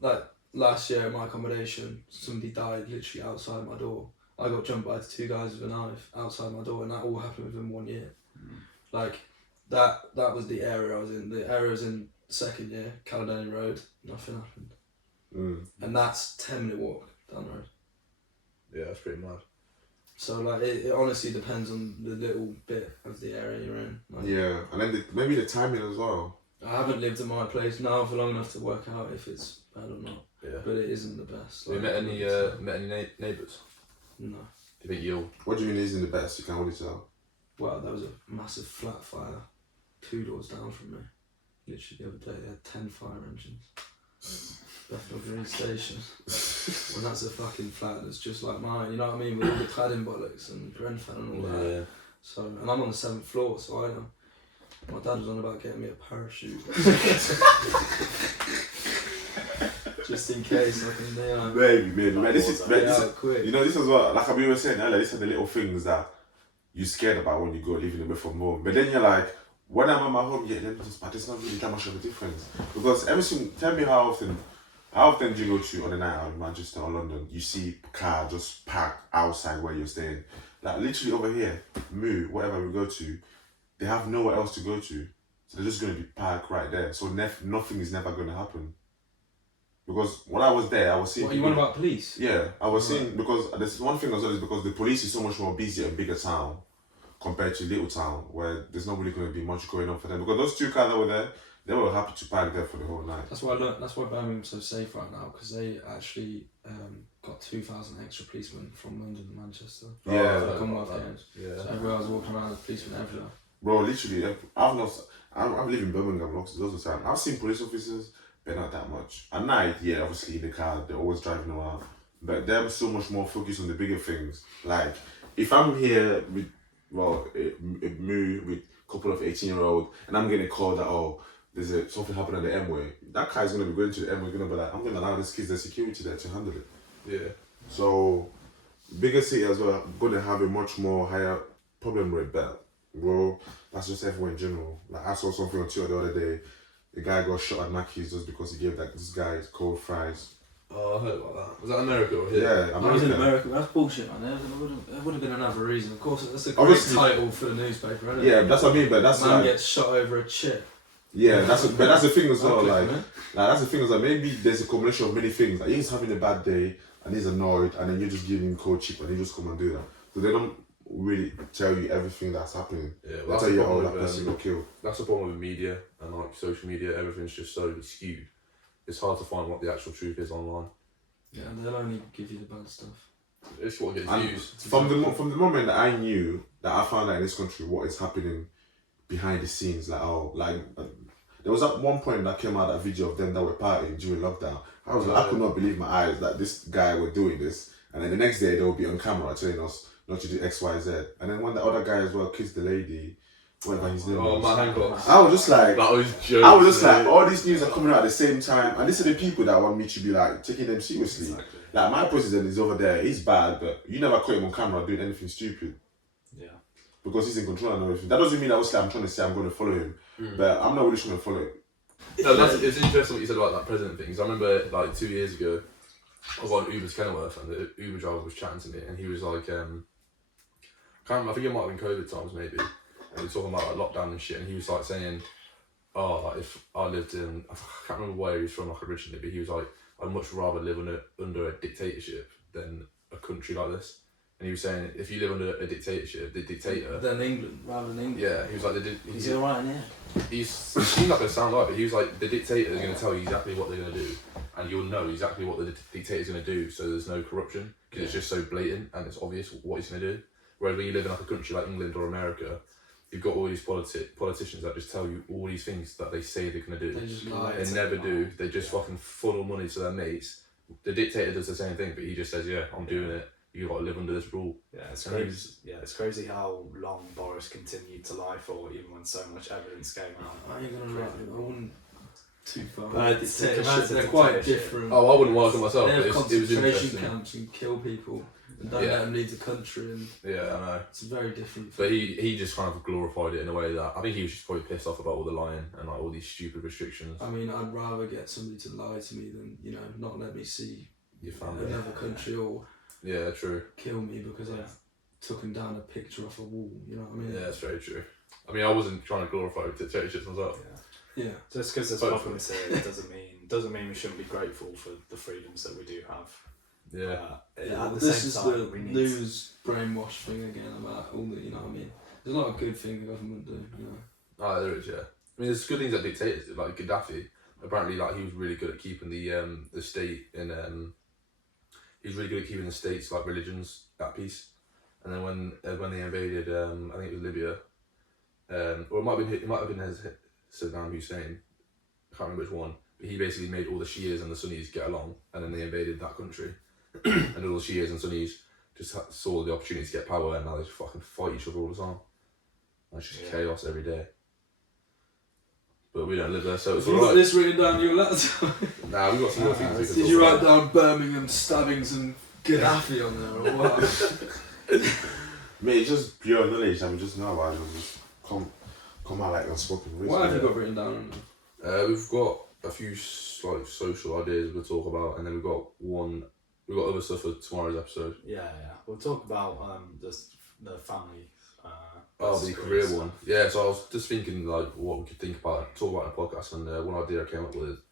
like last year at my accommodation, somebody died literally outside my door. I got jumped by 2 guys with a knife outside my door, and that all happened within 1 year. Like that was the area I was in. The area I was in second year, Caledonia Road. Nothing happened, Mm. and that's 10-minute walk down the road. Yeah, that's pretty mad. So like it honestly depends on the little bit of the area you're in. Like, Yeah, and then maybe the timing as well. I haven't lived in my place now for long enough to work out if it's bad or not. Yeah. But it isn't the best. Have you Like, met any neighbours? No. Do you think you'll... What do you mean isn't the best? You can't really tell. Well, there was a massive flat fire 2 doors down from me. Literally the other day, they had 10 fire engines. Bethnal Green Station. And that's a fucking flat that's just like mine, you know what I mean? With all the cladding bollocks and Grenfell and all that. So, and I'm on the 7th floor, so I know. My dad was on about getting me a parachute. Just in case I can, Maybe, man. This is, quick. you know, this is what, like we were saying earlier, these are the little things that you're scared about when you go living away from home. But then you're like, when I'm at my home, yeah, but there's not really that much of a difference. Because everything, tell me how often do you go to on a night out in Manchester or London, you see car just parked outside where you're staying. Like literally over here, whatever we go to, they have nowhere else to go to. So they're just going to be parked right there. So nothing is never going to happen. Because when I was there, I was seeing... What, you want about police? Yeah, I was seeing, because there's one thing as well, is because the police is so much more busy at bigger town compared to little town, where there's not really going to be much going on for them. Because those 2 cars that were there, they were happy to park there for the whole night. That's why Birmingham's so safe right now, because they actually got 2,000 extra policemen from London and Manchester. Yeah. For the Commonwealth Games. Yeah. So everywhere I was walking around with policemen everywhere. Bro, literally, I've lived in Birmingham lots of time. I've seen police officers, but not that much. At night, yeah, obviously in the car, they're always driving around. But they're so much more focused on the bigger things. Like, if I'm here with, with a couple of 18-year-olds, and I'm getting a call that, there's something happening on the M-way, that car is going to be going to the M-way, going to be like, I'm going to allow these kids the security there to handle it. Yeah. So, bigger city as well, going to have a much more higher problem rate, but, bro, that's just everywhere in general. Like, I saw something on Twitter the other day, the guy got shot at Mackey's just because he gave this guy cold fries. Oh, I heard about that. Was that America or here? Yeah, I was in America, that's bullshit, man. There would have been another reason. Of course, that's a great Obviously, title for the newspaper, isn't it? Yeah, that's what I mean, but that's Man like... gets shot over a chip. Yeah, but that's the thing as well, Okay, like that's the thing is like maybe there's a combination of many things. Like he's having a bad day and he's annoyed, and then you just give him cold chip and he just come and do that. So they don't really tell you everything that's happening. Yeah, they tell you, that person got killed. That's the problem with media and like social media. Everything's just so skewed. It's hard to find what the actual truth is online. Yeah, they'll only give you the bad stuff. It's what gets And used. from the moment that I knew that I found out in this country what is happening behind the scenes, there was at one point that came out that video of them that were partying during lockdown. I was like, I could not believe my eyes that this guy were doing this, and then the next day they will be on camera telling us not to do X, Y, Z. And then when the other guy as well kissed the lady, whatever his name was. My handbox. I was just like, that was jokes. I was just like, all these news are coming out at the same time, and these are the people that want me to be like taking them seriously. Exactly. Like my president is over there, he's bad, but you never caught him on camera doing anything stupid. Yeah. Because he's in control and everything. That doesn't mean that obviously I'm trying to say I'm going to follow him, but I'm not really trying to follow him. No, it's interesting what you said about that president thing. Because I remember like 2 years ago, I was on Uber to Kenilworth, and the Uber driver was chatting to me, and he was like, I think it might have been COVID times maybe, and he was talking about like lockdown and shit, and he was like saying, like if I lived in, I can't remember where he was from like originally, but he was like, I'd much rather live under a dictatorship than a country like this. And he was saying, if you live under a dictatorship, the dictator... Than England, rather than England. Yeah, he was like... Is he alright in here? He's not going to sound like it, but he was like, the dictator is going to tell you exactly what they're going to do, and you'll know exactly what the dictator's going to do, so there's no corruption, because it's just so blatant, and it's obvious what he's going to do. Whereas when you live in like a country like England or America, you've got all these politicians that just tell you all these things that they say they're going to do. They just lie. They never do. They just fucking funnel money to their mates. The dictator does the same thing, but he just says, yeah, I'm doing it. You've got to live under this rule. Yeah, it's crazy. Yeah, it's crazy how long Boris continued to lie for, even when so much evidence came out. I ain't gonna lie, I wouldn't too far. Dictatorship, They're quite different. Oh, I wouldn't work on myself, They but have it was concentration interesting. camps and kill people and don't Yeah. let them leave the country, and Yeah, I know. it's very different. But he just kind of glorified it in a way that I think he was just probably pissed off about all the lying and like all these stupid restrictions. I mean, I'd rather get somebody to lie to me than, not let me see Your family. another country or Yeah, true. kill me because I took him down a picture off a wall. You know what I mean? Yeah, that's very true. I mean, I wasn't trying to glorify dictatorships myself. Yeah. Just because there's Hopefully. problems here doesn't mean we shouldn't be grateful for the freedoms that we do have. Yeah. At the this same is time, the we need news brainwash thing again about all the, you know what I mean? There's a lot of good things the government do, you know. Oh, there is, yeah. I mean, there's good things that dictators do, like Gaddafi. Apparently, like, he was really good at keeping the state in he was really good at keeping the states, like, religions at peace. And then when they invaded, I think it was Libya, or it might have been Saddam Hussein. I can't remember which one. But he basically made all the Shias and the Sunnis get along, and then they invaded that country. And all the Shias and Sunnis just saw the opportunity to get power, and now they just fucking fight each other all the time. And it's just chaos every day. But we don't live there, so it's Have you got this written down in your laptop? Nah, we've got some more things we can Did talk you write about. down Birmingham stabbings and Gaddafi on there or what? Mate, it's just pure knowledge that we just know about it. It'll just come out like unspoken wisdom. What have you got written down on there? We've got a few like social ideas we'll talk about, and then we've got other stuff for tomorrow's episode. Yeah. We'll talk about the family. The career one. Yeah, so I was just thinking like what we could think about, talk about in a podcast, and one idea I came up with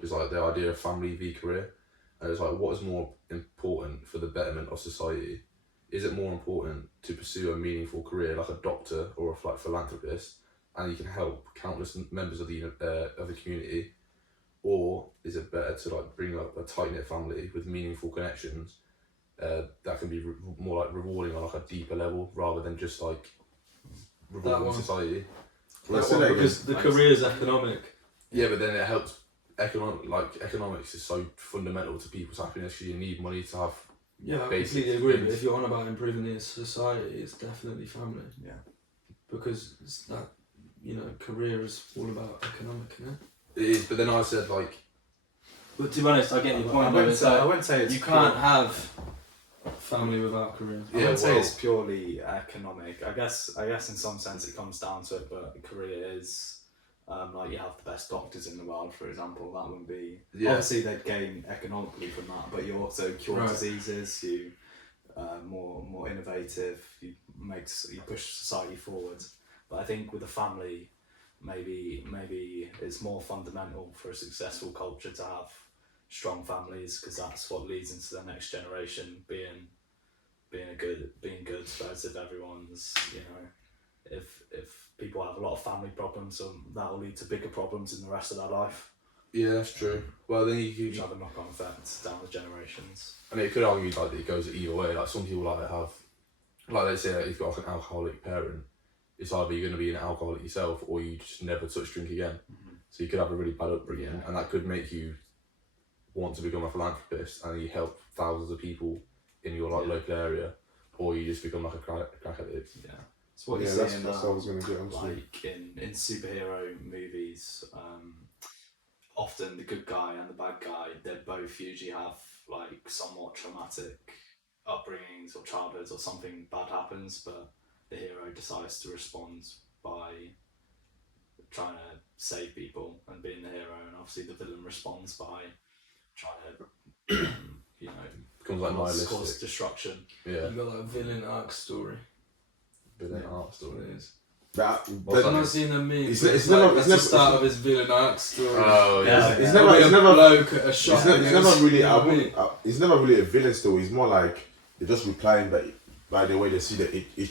was like the idea of family v career. And it's like, what is more important for the betterment of society? Is it more important to pursue a meaningful career like a doctor or a philanthropist, and you can help countless members of the community, or is it better to like bring up a tight knit family with meaningful connections that can be more like rewarding on like a deeper level rather than just like rewarding society? Because the career is economic. Yeah, but then it helps. Economics is so fundamental to people's happiness. You need money to have. Yeah, I basic completely agree. But things. if you're on about improving the society, it's definitely family. Yeah. Because it's that, you know, career is all about economic, you know? It is, but then I said like. But to be honest, I get your point. I wouldn't say it's you can't have family without career. I wouldn't say it's purely economic. I guess in some sense it comes down to it, but career is like you have the best doctors in the world, for example. That would be obviously they'd gain economically from that, but you also cure diseases. You more innovative. You push society forward. But I think with a family, maybe it's more fundamental for a successful culture to have strong families, because that's what leads into the next generation being good. Whereas if everyone's, you know, if people have a lot of family problems, that will lead to bigger problems in the rest of their life. Yeah, that's true. Well, then Which have a knock-on effect down the generations. I mean, it could argue like that it goes either way. Like some people they say that if you've got like an alcoholic parent, it's either you're going to be an alcoholic yourself or you just never touch drink again. Mm-hmm. So you could have a really bad upbringing, and that could make you want to become a philanthropist and you help thousands of people in your local area, or you just become like a crack addict. Yeah. So what you see that's in what I was going to get onto. like in superhero movies, often the good guy and the bad guy, they both usually have like somewhat traumatic upbringings or childhoods, or something bad happens, but the hero decides to respond by trying to save people and being the hero, and obviously the villain responds by trying to you know, becomes like nihilistic. Cause destruction. Yeah. You got that villain arc story. Villain arc story. What it is. But I've not seen a meme. It's It's never- the start of his villain arc story. Oh yeah. It's never bloke at a shop. It's never really. It's never really a villain story. It's more like they're just replying by the way they see he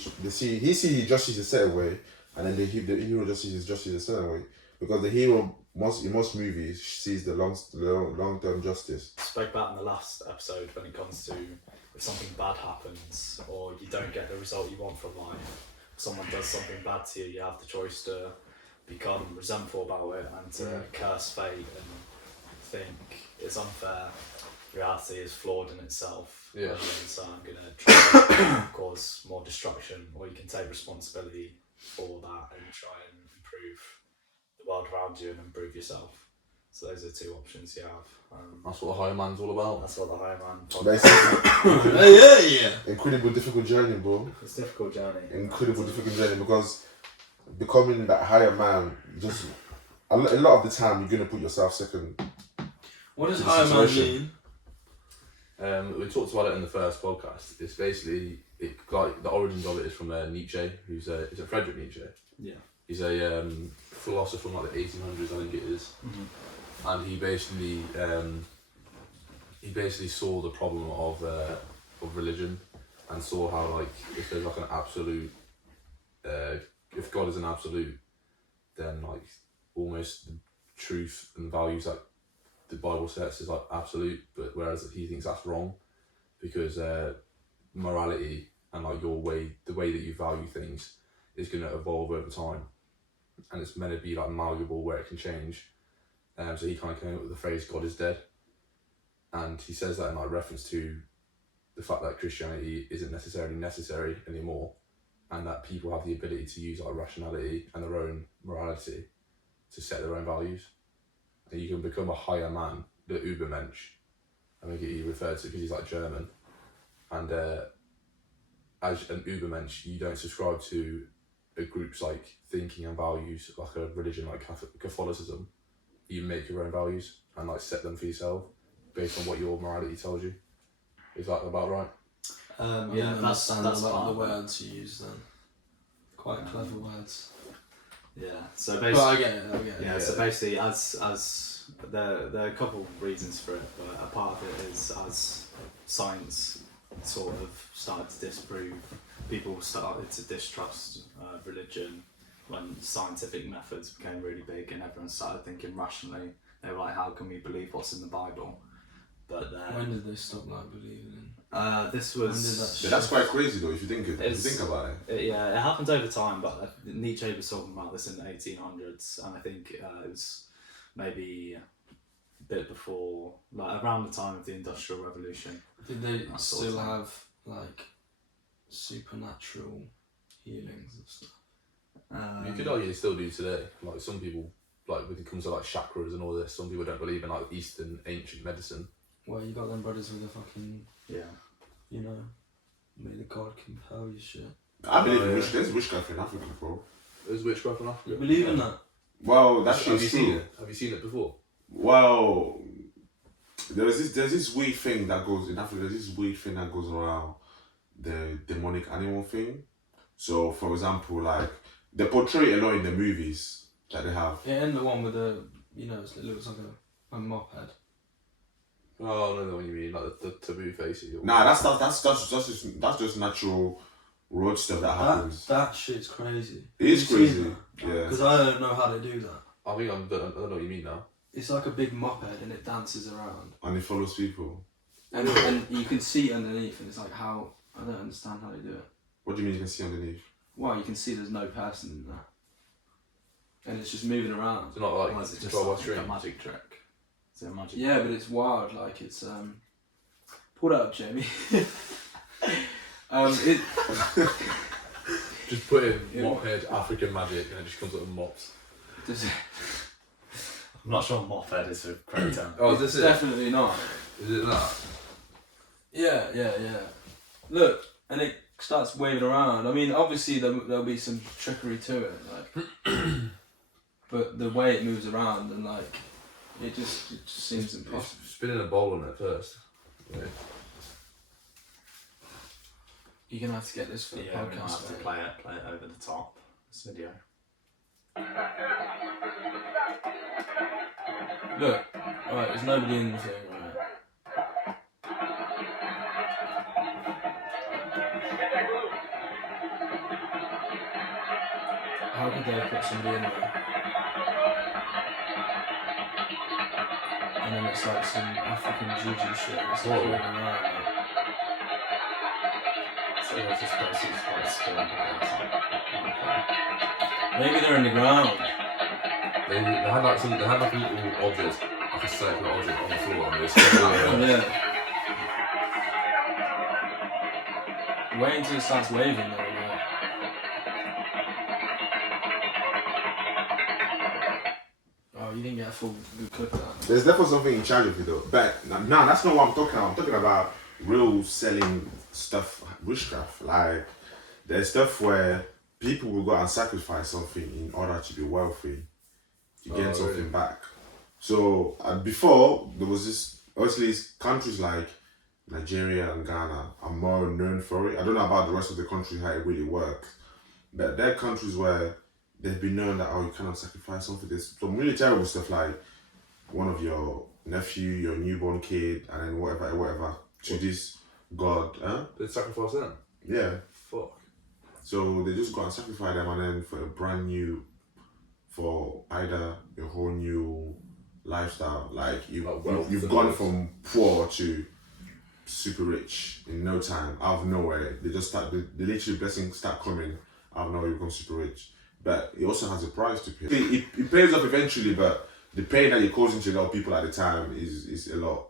sees justice a certain way, and then the hero just sees justice a certain way, because the hero in most movies sees the long term justice. Spoke about in the last episode when it comes to if something bad happens or you don't get the result you want from life, someone does something bad to you, you have the choice to become resentful about it and to curse fate and think it's unfair. Reality is flawed in itself. Yeah. So I'm gonna try to cause more destruction, or you can take responsibility for that and try and improve the world around you and improve yourself. So those are two options you have. That's what the high man's all about. That's what the high man. Basically, incredible difficult journey, bro. It's a difficult journey. Incredible difficult journey, because becoming that higher man, just a lot of the time you're gonna put yourself second. What does The high man situation. mean? We talked about it in the first podcast. It's basically like the origins of it is from Nietzsche, is it Friedrich Nietzsche? Yeah. He's a philosopher from like the 1800s, I think it is. Mm-hmm. And he basically he basically saw the problem of religion, and saw how like if there's like an absolute, if God is an absolute, then like almost the truth and values that the Bible sets is like absolute, but whereas he thinks that's wrong, because morality and like the way that you value things is going to evolve over time, and it's meant to be like malleable where it can change. So he kind of came up with the phrase "God is dead," and he says that in like reference to the fact that Christianity isn't necessarily necessary anymore, and that people have the ability to use like rationality and their own morality to set their own values, and you can become a higher man, the Übermensch. I think he referred to it because he's like German, and as an Übermensch, you don't subscribe to a group's like thinking and values like a religion like Catholicism. You make your own values and like set them for yourself based on what your morality tells you. Is that about right? Yeah, that's that's a lot of the part. words you use then. Quite clever words. Yeah. So But basically, I get it. yeah. So basically, as there are a couple of reasons for it, but a part of it is as science sort of started to disprove, people started to distrust religion when scientific methods became really big and everyone started thinking rationally. They were like, how can we believe what's in the Bible? But then When did they stop like believing in? this When did was that Yeah, that's quite crazy though if you think It's- about it. yeah, it happened over time, but Nietzsche was talking about this in the 1800s, and I think it was maybe a bit before, like around the time of the Industrial Revolution. Did they That sort of still thing. have like supernatural healings and stuff? You could argue they still do today. Like some people, like when it comes to like chakras and all this, some people don't believe in like Eastern ancient medicine. Well, you got them brothers with the fucking, Yeah. you know, may the God compel you shit. I believe in yeah. there's witchcraft in Africa, bro. There's witchcraft in Africa. You believe in that? Well, that's Have you true. seen it? Have you seen it before? Well, there's this weird thing that goes in Africa. There's this weird thing that goes around the demonic animal thing. So, for example, like they portray it a lot in the movies that they have. Yeah, and the one with the, you know, it looks like a mop head. Oh, I know what you mean, like the taboo facey. Nah, that's just natural road stuff that happens. That shit's crazy. It is crazy. Yeah. Because I don't know how they do that. I think I don't know what you mean now. It's like a big mop head and it dances around. And it follows people. And you can see underneath and it's like how, I don't understand how they do it. What do you mean you can see underneath? Well, you can see there's no person in there. And it's just moving around. It's not like Or is it just controlled by like a strings. magic trick? Is it a magic Yeah, but it's wild, like it's pull that up, Jamie. It Just put in mop head African magic and it just comes up with mops. does I'm not sure mop head is a correct term. Oh, is this it? definitely not. Is it that? Yeah. Look, and it starts waving around. I mean, obviously there'll be some trickery to it, like, but the way it moves around and like, it just seems impossible. It's spinning a bowl on it first. Yeah. You're gonna have to get this for the Yeah, we're gonna podcast. have to mate. play it over the top. This video. Look, alright, there's nobody in the thing, right? How could they put somebody in there? And then it's like some African juju shit. It's like Whoa. moving around. Like. So we'll just basically quite still in the person. Maybe they're in the ground. They had like some. They had like a little object, like a circular object on the floor, and they just Yeah. Wait until it starts waving though. Like. Oh, you didn't get a full good clip of that. There's definitely something in charge of it though. But no, that's not what I'm talking about. I'm talking about real selling stuff, witchcraft. Like there's stuff where people will go and sacrifice something in order to be wealthy, to gain Oh, something really? back. So before there was this, obviously countries like Nigeria and Ghana are more known for it. I don't know about the rest of the country how it really works, but there are countries where they've been known that you cannot sacrifice something. There's some really terrible stuff like one of your nephew, your newborn kid, and then whatever to this god. Huh? They sacrifice them. Yeah. Fuck. So they just go and sacrifice them, and then for either a whole new lifestyle, like you've gone from poor to super rich in no time, out of nowhere. They just start, the literally blessings start coming out of nowhere. You become super rich, but it also has a price to pay. It pays off eventually, but the pain that you're causing to a lot of people at the time is a lot.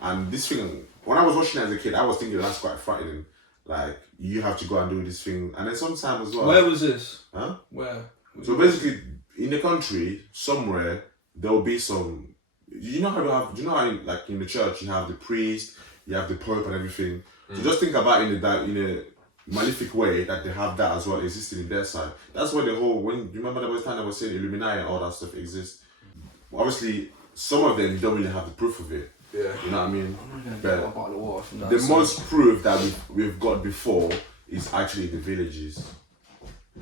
And this thing, when I was watching it as a kid, I was thinking that's quite frightening. Like, you have to go and do this thing, and then sometimes as well. Where was this? Huh? Where? So basically, in the country, somewhere, there will be some. You know how like in the church, you have the priest, you have the pope, and everything. So just think about in a malefic way that they have that as well existing in their side. That's where the whole. When you remember there was time I was saying Illuminati and all that stuff exists. Obviously, some of them you don't really have the proof of it. Yeah. You know what I mean? I'm not gonna But get a bottle of water from that. the most proof that we've got before is actually the villages.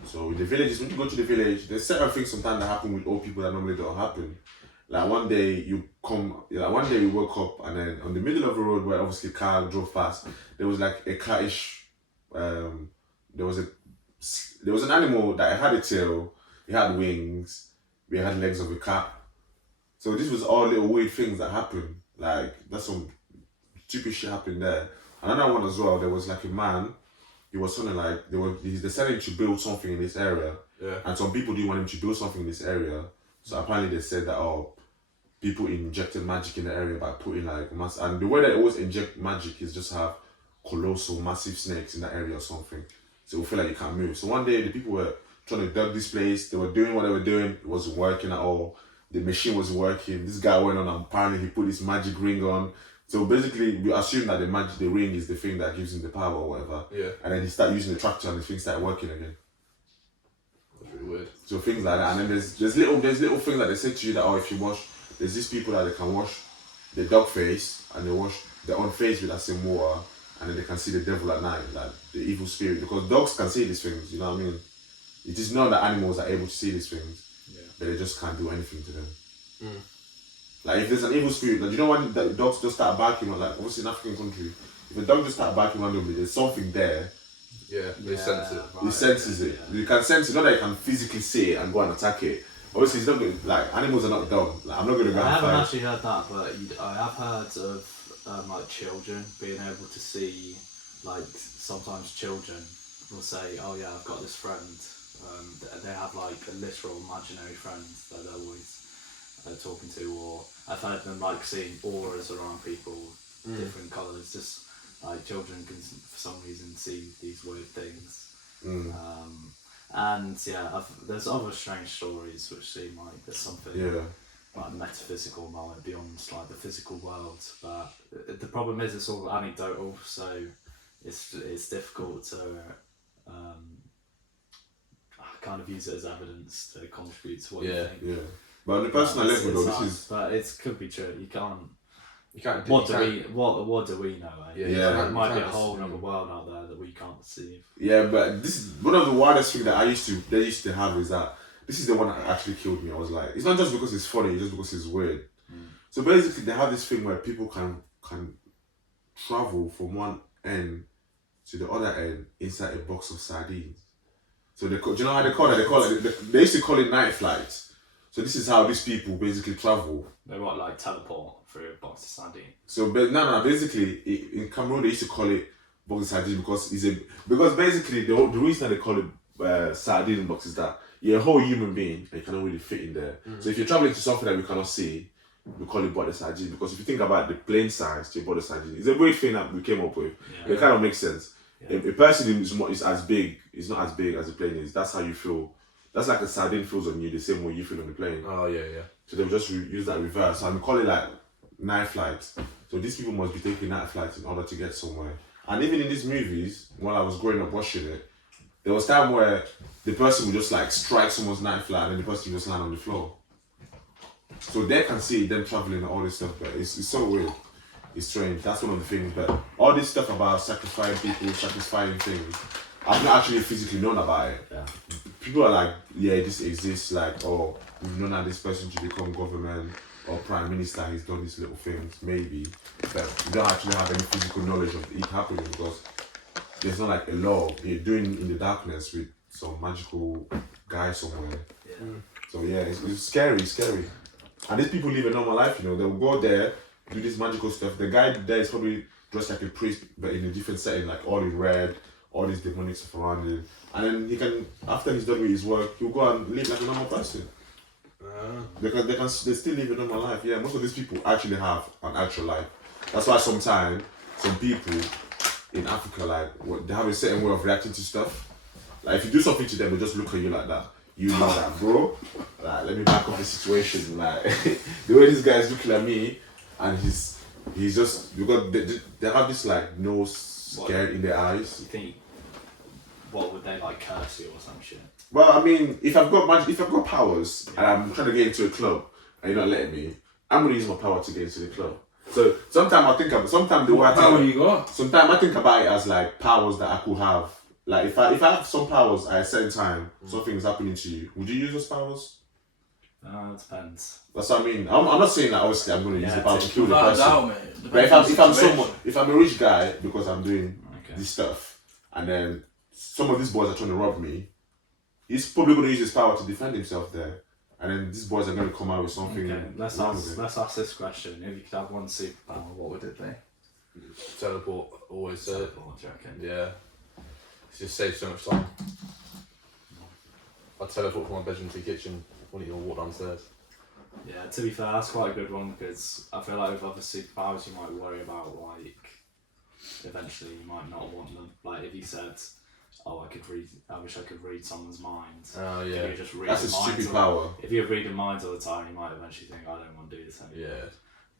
So in the villages, when you go to the village, there's certain things sometimes that happen with old people that normally don't happen. Like one day you woke up and then on the middle of the road where obviously car drove past, there was like a catish, there was an animal that had a tail, it had wings, it had legs of a cat. So this was all little weird things that happened. Like, that's some stupid shit happened there. Another one as well, there was like a man, he was something like, he's deciding to build something in this area. Yeah. And some people didn't want him to build something in this area. So apparently they said that, people injected magic in the area by putting like and the way they always inject magic is just have colossal, massive snakes in that area or something. So we feel like you can't move. So one day the people were trying to dig this place, they were doing what they were doing, it wasn't working at all. The machine was working. This guy went on and apparently he put this magic ring on. So basically, we assume that the ring is the thing that gives him the power or whatever. Yeah. And then he started using the tractor and the thing started working again. That's really weird. So things like that. And then there's little things that they say to you that, if you wash, there's these people that they can wash their dog face and they wash their own face with that same water, and then they can see the devil at night, like the evil spirit. Because dogs can see these things, you know what I mean? It is not that animals are able to see these things. But they just can't do anything to them. Like if there's an evil spirit, like, you know when the dogs just start barking, like obviously in African country, if a dog just start barking randomly, there's something there. Yeah, they sense it. Right. It senses it. Yeah. You can sense it, not that you can physically see it and go and attack it. Obviously, it's not good. Like animals are not dumb. Like, I'm not going to go. I haven't actually heard that, but I have heard of like children being able to see. Like sometimes children will say, "Oh yeah, I've got this friend." They have like a literal imaginary friend that they're always talking to, or I've heard them like seeing auras around people, different colours. Just like children can for some reason see these weird things. And yeah, there's other strange stories which seem like there's something like metaphysical about it beyond like the physical world. But the problem is it's all anecdotal, so it's difficult to kind of use it as evidence to contribute to what you think. Yeah. But on the personal level though, but it could be true. You can't. What do we know? Eh? Yeah. It might be a whole other world out there that we can't perceive. Yeah, but this is one of the wildest things that they used to have is that this is the one that actually killed me. I was like, it's not just because it's funny, it's just because it's weird. So basically, they have this thing where people can travel from one end to the other end inside a box of sardines. So do you know how they call it? They used to call it night flights. So this is how these people basically travel. They want like teleport through a box of sardines. So basically in Cameroon they used to call it box of sardines because basically the reason that they call it sardine box is that you're a whole human being and you cannot really fit in there. So if you're traveling to something that we cannot see, we call it body sardine, because if you think about the plane size to your body sardine, it's a weird thing that we came up with. It kind of makes sense. Yeah. A person is not as big as the plane is. That's how you feel. That's like a sardine feels on you the same way you feel on the plane. Oh yeah. So they'll just use that reverse. So we call it like night flights. So these people must be taking night flights in order to get somewhere. And even in these movies, while I was growing up watching it, there was time where the person would just like strike someone's night flight and then the person would just land on the floor. So they can see them traveling and all this stuff, but it's so weird. It's strange. That's one of the things. But all this stuff about sacrificing people, sacrificing things, I've not actually physically known about it. Yeah. People are like, yeah, this exists. Like, we've known that this person to become government, or prime minister, he's done these little things, maybe, but you don't actually have any physical knowledge of it happening because there's not like a law. You're doing in the darkness with some magical guy somewhere. Yeah. So yeah, it's scary, And these people live a normal life, you know. They'll go there, do this magical stuff. The guy there is probably dressed like a priest, but in a different setting, like all in red, all these demonic stuff around him. And then he can, after he's done with his work, he'll go and live like a normal person. They still live a normal life. Yeah, most of these people actually have an actual life. That's why sometimes some people in Africa, like, they have a certain way of reacting to stuff. Like, if you do something to them, they just look at you like that. You know that, bro. Like, let me back up the situation. Like, the way this guy is looking at me, and he's just, because they have this like no scare in their eyes. You think? What would they like, curse you or some shit? Well, I mean, if I've got powers and I'm trying to get into a club and you're not letting me, I'm gonna use my power to get into the club. So sometimes the way I think about it as like powers that I could have. Like if I have some powers at a certain time, something's happening to you. Would you use those powers? It depends. That's what I mean. I'm not saying that obviously I'm gonna use the power to kill the person. Doubt, mate. But if I'm a rich guy because I'm doing this stuff, and then some of these boys are trying to rob me, he's probably going to use his power to defend himself there. And then these boys are going to come out with something. Okay, let's ask this question. If you could have one superpower, what would it be? Teleport, always say. Teleport, do you reckon? Yeah. It just saves so much time. I teleport from my bedroom to the kitchen, wouldn't even walk downstairs. Yeah, to be fair, that's quite a good one because I feel like with other superpowers you might worry about like eventually you might not want them. Like if you said, "Oh, I wish I could read someone's mind." Oh yeah, if you just read that's a stupid power. If you're reading minds all the time, you might eventually think, "I don't want to do this anymore." Yeah.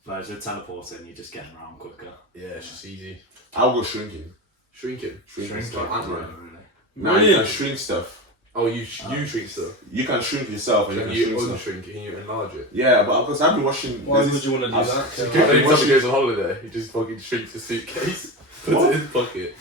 But if you're teleporting, you're just getting around quicker. Yeah, it's just easy. I'll go shrinking. Shrinking Stuff. Ant-Man. Really. No, you can shrink stuff. Oh, you shrink stuff. You can shrink yourself and Can you you can shrink stuff. unshrink it? Can you enlarge it? Yeah, but because I've been watching. Why would you want to do that? When somebody goes on holiday, he just fucking shrinks his suitcase, puts it in his pocket.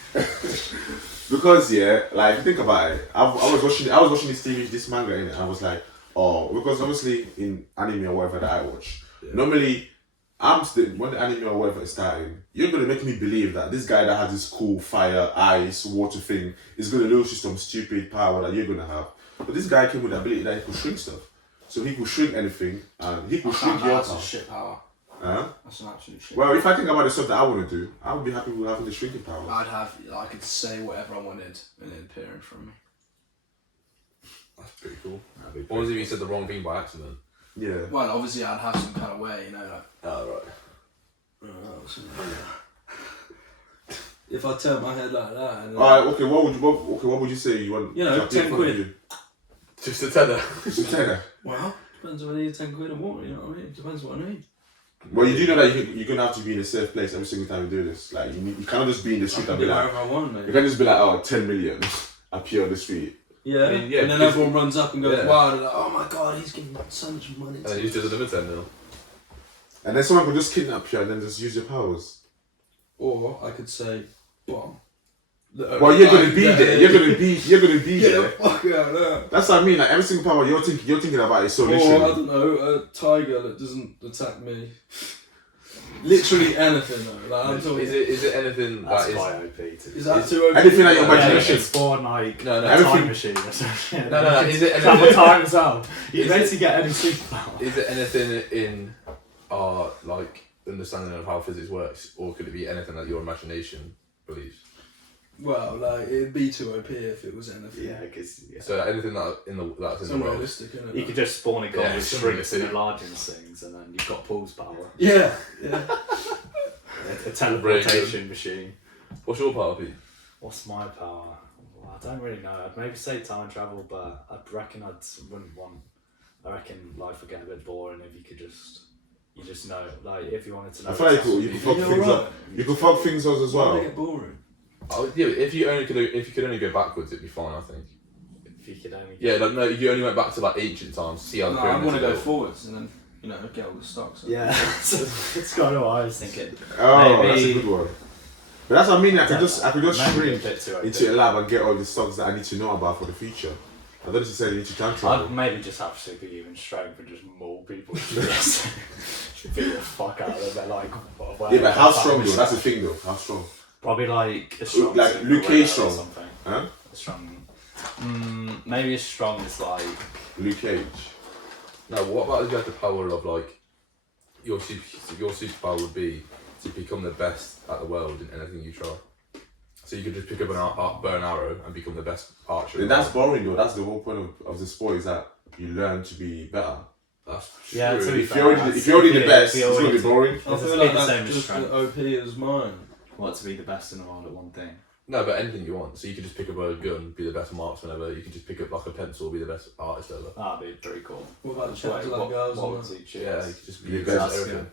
Because like think about it, I was watching this manga in it. I was like, oh, because obviously in anime or whatever that I watch, normally when the anime or whatever is starting, you're gonna make me believe that this guy that has this cool fire, ice, water thing is gonna lose you some stupid power that you're gonna have. But this guy came with the ability that he could shrink stuff, so he could shrink anything and he could shrink your That's power. a shit power. Huh? That's an absolute shit. Well, if I think about the stuff that I want to do, I would be happy with having the shrinking power. I could say whatever I wanted and it'd appear in front of me. That's pretty cool. What was if you said the wrong thing by accident? Yeah. Well, obviously I'd have some kind of way, you know, like. Oh right. If I turn my head like that. And Alright, okay. What would you say you want? You know, to appear in 10 front of quid. you? Just a tenner. Just a tenner. Well, depends if I need 10 quid or more, you know what I mean? Depends what I need. Well, you do know that you're gonna have to be in a safe place every single time you do this. Like you cannot just be in the street and be like, wherever I want, mate. you can't just be like, oh, 10 million appear on the street. Yeah, I mean, yeah, and then because- everyone runs up and goes, Yeah. wow, they're like, oh my god, he's giving so much money And to then you just another 10 mil. And then someone could just kidnap you and then just use your powers. Or I could say, bomb. Well, you're gonna be there. You're gonna be Get there. the fuck out of there. That's what I mean. Like every single power you're thinking about is so Or, I literally. don't know, a tiger that doesn't attack me. Literally anything though. Like, I'm talking, Is it anything That's that is? quite OP. is that too OP? Anything that your Yeah, imagination. It's for like No, a everything- time machine or something. No. Is it Travel anything? time as well. You Is basically get any superpower. Is it anything in our like understanding of how physics works, or could it be anything that your imagination believes? Well, like, it'd be too OP if it was anything. Yeah, because So anything that's in the It's world. unrealistic, isn't it? you could just spawn a god Yeah, with it's shrinks unrealistic. and enlarges things, and then you've got Paul's power. Yeah. A teleportation machine. What's your power, Pete? What's my power? Well, I don't really know. I'd maybe say time travel, but I reckon wouldn't want. I reckon life would get a bit boring if you just know, like if you wanted to know. I feel like you could fuck You're things right. up. You could fuck things up as Why would well. it get boring? Oh, yeah, if you could only go backwards, it'd be fine. I think. If you could only. Yeah, like no, if you only went back to like ancient times, see how the No, I pyramids want to are go built. forwards and then, you know, get all the stocks. Yeah, it's kind of what I was thinking. Oh, Maybe- that's a good one. But that's what I mean. I could just Maybe a shrink bit too OP. into a lab and get all the stocks that I need to know about for the future. I don't necessarily need to time travel. I'd maybe just have superhuman strength and just maul people to just beat the fuck out of them. They're like, Yeah, but how strong though? That's the thing though. How strong? Probably like a strong Like super Luke gorilla Cage strong. or something. Huh? A strong. Maybe as strong as like. Luke Cage. No, what about if you had the power of like your superpower would be to become the best at the world in anything you try. So you could just pick up an bow and arrow and become the best archer. And that's boring though. That's the whole point of the sport, is that you learn to be better. That's Yeah, true. to be If fair, you're already the yeah, best, if it's you're gonna be already- boring. I It's feel the like same that's as just strength. as OP as mine. What, to be the best in the world at one thing? No, but anything you want. So you could just pick up a gun, be the best marksman ever. You could just pick up like a pencil, be the best artist ever. That'd be pretty cool. What about the Wait, chat to like what girls would and that? teach you? Yeah, you could just be Yeah, the best at that's- everything.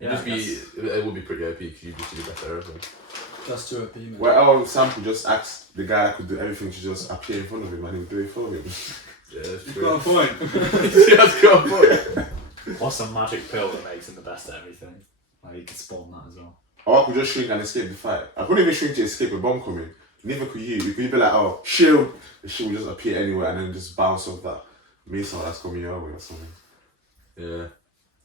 Yeah, Just I be. guess. It would be pretty OP because you'd just be the best at everything. That's too OP, man. Well, our sample just asked the guy that could do everything to just appear in front of him and he would do it for him. Yeah, that's You've true. got a point. That's got a point. What's the magic pill that makes him the best at everything? Like, you could spawn that as well. Or I could just shrink and escape the fight. I couldn't even shrink to escape a bomb coming. Neither could you. You could be like, oh, shield. The shield would just appear anywhere and then just bounce off that missile that's coming your way or something. Yeah.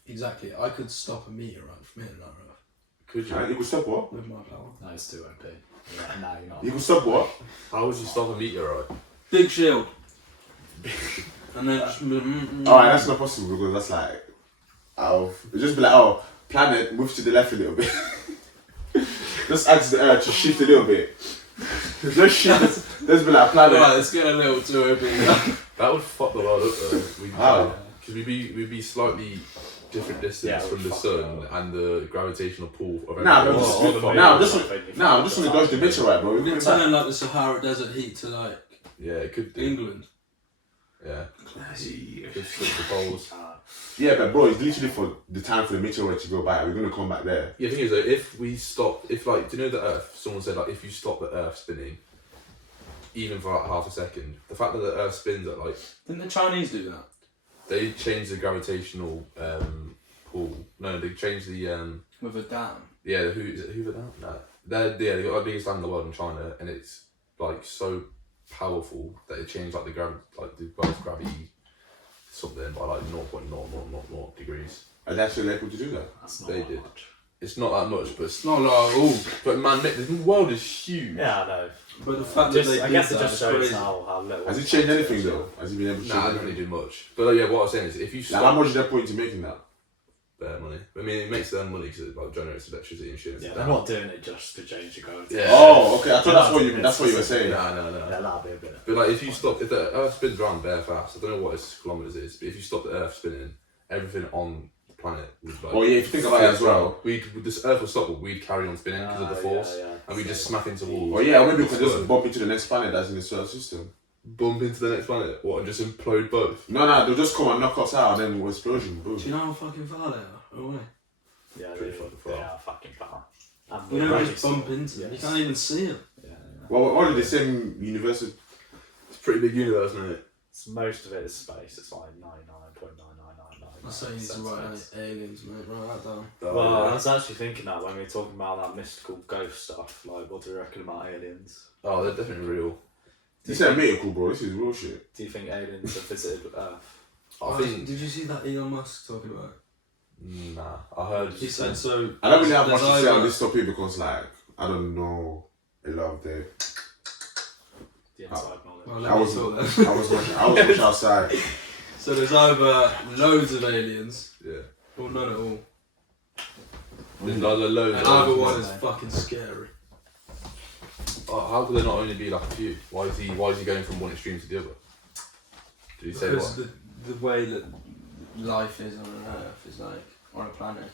Exactly. I could stop a meteorite from hitting that rock Could you? And you could stop what? with my power. No, it's too OP. Yeah, no, you're not. You could stop what? How would you stop a meteorite? Big shield. And then just. Alright, that's not possible because that's like it'd just be like, oh, planet, move to the left a little bit. Just ask the earth to shift a little bit. Just shift. Just be like, planet. Alright, let's get a little too OP. That would fuck the world up though. How? Because we'd be slightly different distance Yeah, from the fuck sun that. and the gravitational pull of Nah, everything. but this is Oh, good the for main now. one, Just I think you now, fucked just us want to dodge the up. meteorite, bro. We're We're turning like the Sahara Desert heat to like Yeah, it could do. England. Yeah. Classy. It could switch the poles. Yeah, but bro, it's literally for the time for the meteorite to go by. We're gonna come back there. Yeah, the thing is though, if we stop, if like, do you know the Earth? Someone said like, if you stop the Earth spinning, even for like half a second, the fact that the Earth spins at like, Didn't the Chinese do that? they change the gravitational pull. No, they change the With a dam. yeah, the Hoover Dam. No, they got the biggest dam in the world in China, and it's like so powerful that it changed like the Earth's gravity something by like 0.000 degrees. And that's actually able to do that. That's not They that did. much. It's not that much, but It's not like, oh, but man, the world is huge. Yeah, I know. but the fact that they I did guess it that just is shows crazy. how little. Has it changed anything though? Has it been able to Nah, change I don't really anything? do much. But yeah, what I was saying is, if you Like, stop how much is that point into making that? their money, I mean, it makes them money because it like generates electricity and shit. Yeah, they're not doing it just to change the gravity. Yeah. Oh, okay. I thought Yeah, that's what you were saying. No. Yeah, that'd be a bit. But like, if you stop, if the Earth spins around bare fast, I don't know what its kilometers is, but if you stop the Earth spinning, everything on the planet would like. Oh yeah, if you think about it as well. This Earth will stop, but we'd carry on spinning because of the force, and we just smack into walls. Oh yeah, maybe we could just bump into the next planet that's in the solar system. Bump into the next planet. What, and just implode both? No, they'll just come and knock us out and then we'll explosion. Boom. Do you know how fucking far they are? Oh, wait. Yeah, Pretty they fucking far. are fucking far. And You we're know, really just bump small. into them. You Yes. can't even see them. Yeah. Well, all of the same universal. It's a pretty big universe, isn't it? So most of it is space. It's like 99.9999. I say you need to write aliens, mate. Write that down. Well, I was actually thinking that when we were talking about that mystical ghost stuff. Like, what do you reckon about aliens? Oh, they're definitely real. You said mythical, bro. This is real shit. Do you think aliens have visited Earth? I think. Did you see that Elon Musk talking about it? Nah, I heard. He said so. I don't really have much there's to say on either- this topic because, like, I don't know a lot of the. The inside knowledge. Well, I let me was talk then. I was watching outside. So there's either loads of aliens Yeah. or none at all. There's either loads. And or either loads. one is fucking scary. Oh, how could there not only be like a few? Why is he going from one extreme to the other? Did he say Because what? the way that life is on an Earth is like, on a planet,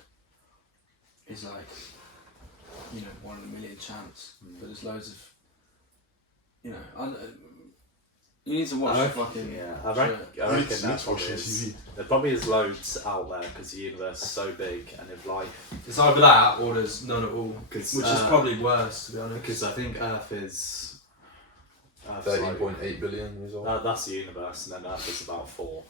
is like, 1 in a million chance. But there's loads of, you need to watch the fucking Yeah, I shit. reckon that's what it is. There probably is loads out there because the universe is so big, and if life. It's either that or there's none at all, which is 'Cause, probably worse, to be honest. Because I think Earth is. 13.8 billion years old. That's the universe, and then Earth is about 4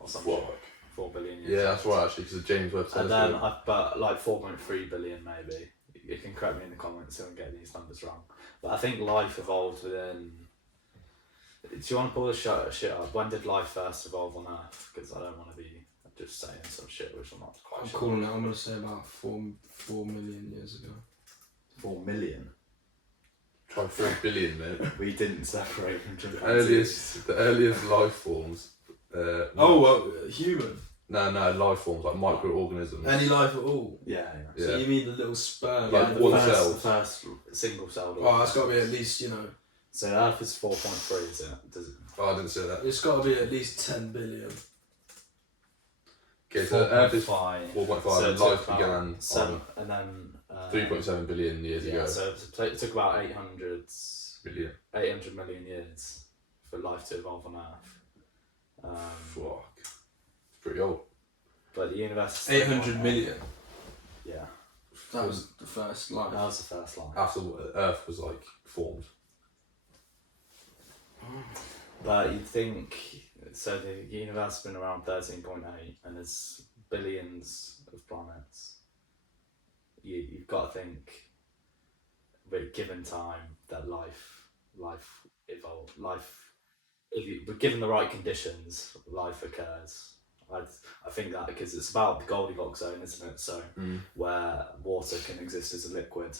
or something. What? 4 billion years. Yeah, that's right actually, because the James Webb And Telescope. then, but like 4.3 billion maybe. You can correct me in the comments if I'm getting these numbers wrong. But I think life evolved within Do you want to pull the shit up? When did life first evolve on Earth? Because I don't want to be just saying some shit which I'm not quite I'm sure. calling it. I'm gonna say about 4 million years ago. 4 million. Try 4 billion, mate. We didn't separate from The chimpanzees. earliest life forms. Human. No, life forms like microorganisms. Any life at all. Yeah. Yeah. So you mean the little sperm? Like the one first, cell. The first single cell. Oh, it's got to be at least, So Earth is 4.3, is it? Does it? Oh, I didn't say that. it's got to be at least 10 billion. Okay, so Earth is 4.5. 4.5 So and life began seven, and then 3.7 billion years ago. So it took about 800 million years for life to evolve on Earth. Fuck. It's pretty old. But the universe. 800 million. Yeah. That was the first life. That was the first line. After Earth was like formed. But you'd think, so the universe has been around 13.8 and there's billions of planets. You've got to think, with given time, that life evolved. But given the right conditions, life occurs. I think that because it's about the Goldilocks zone, isn't it? So where water can exist as a liquid.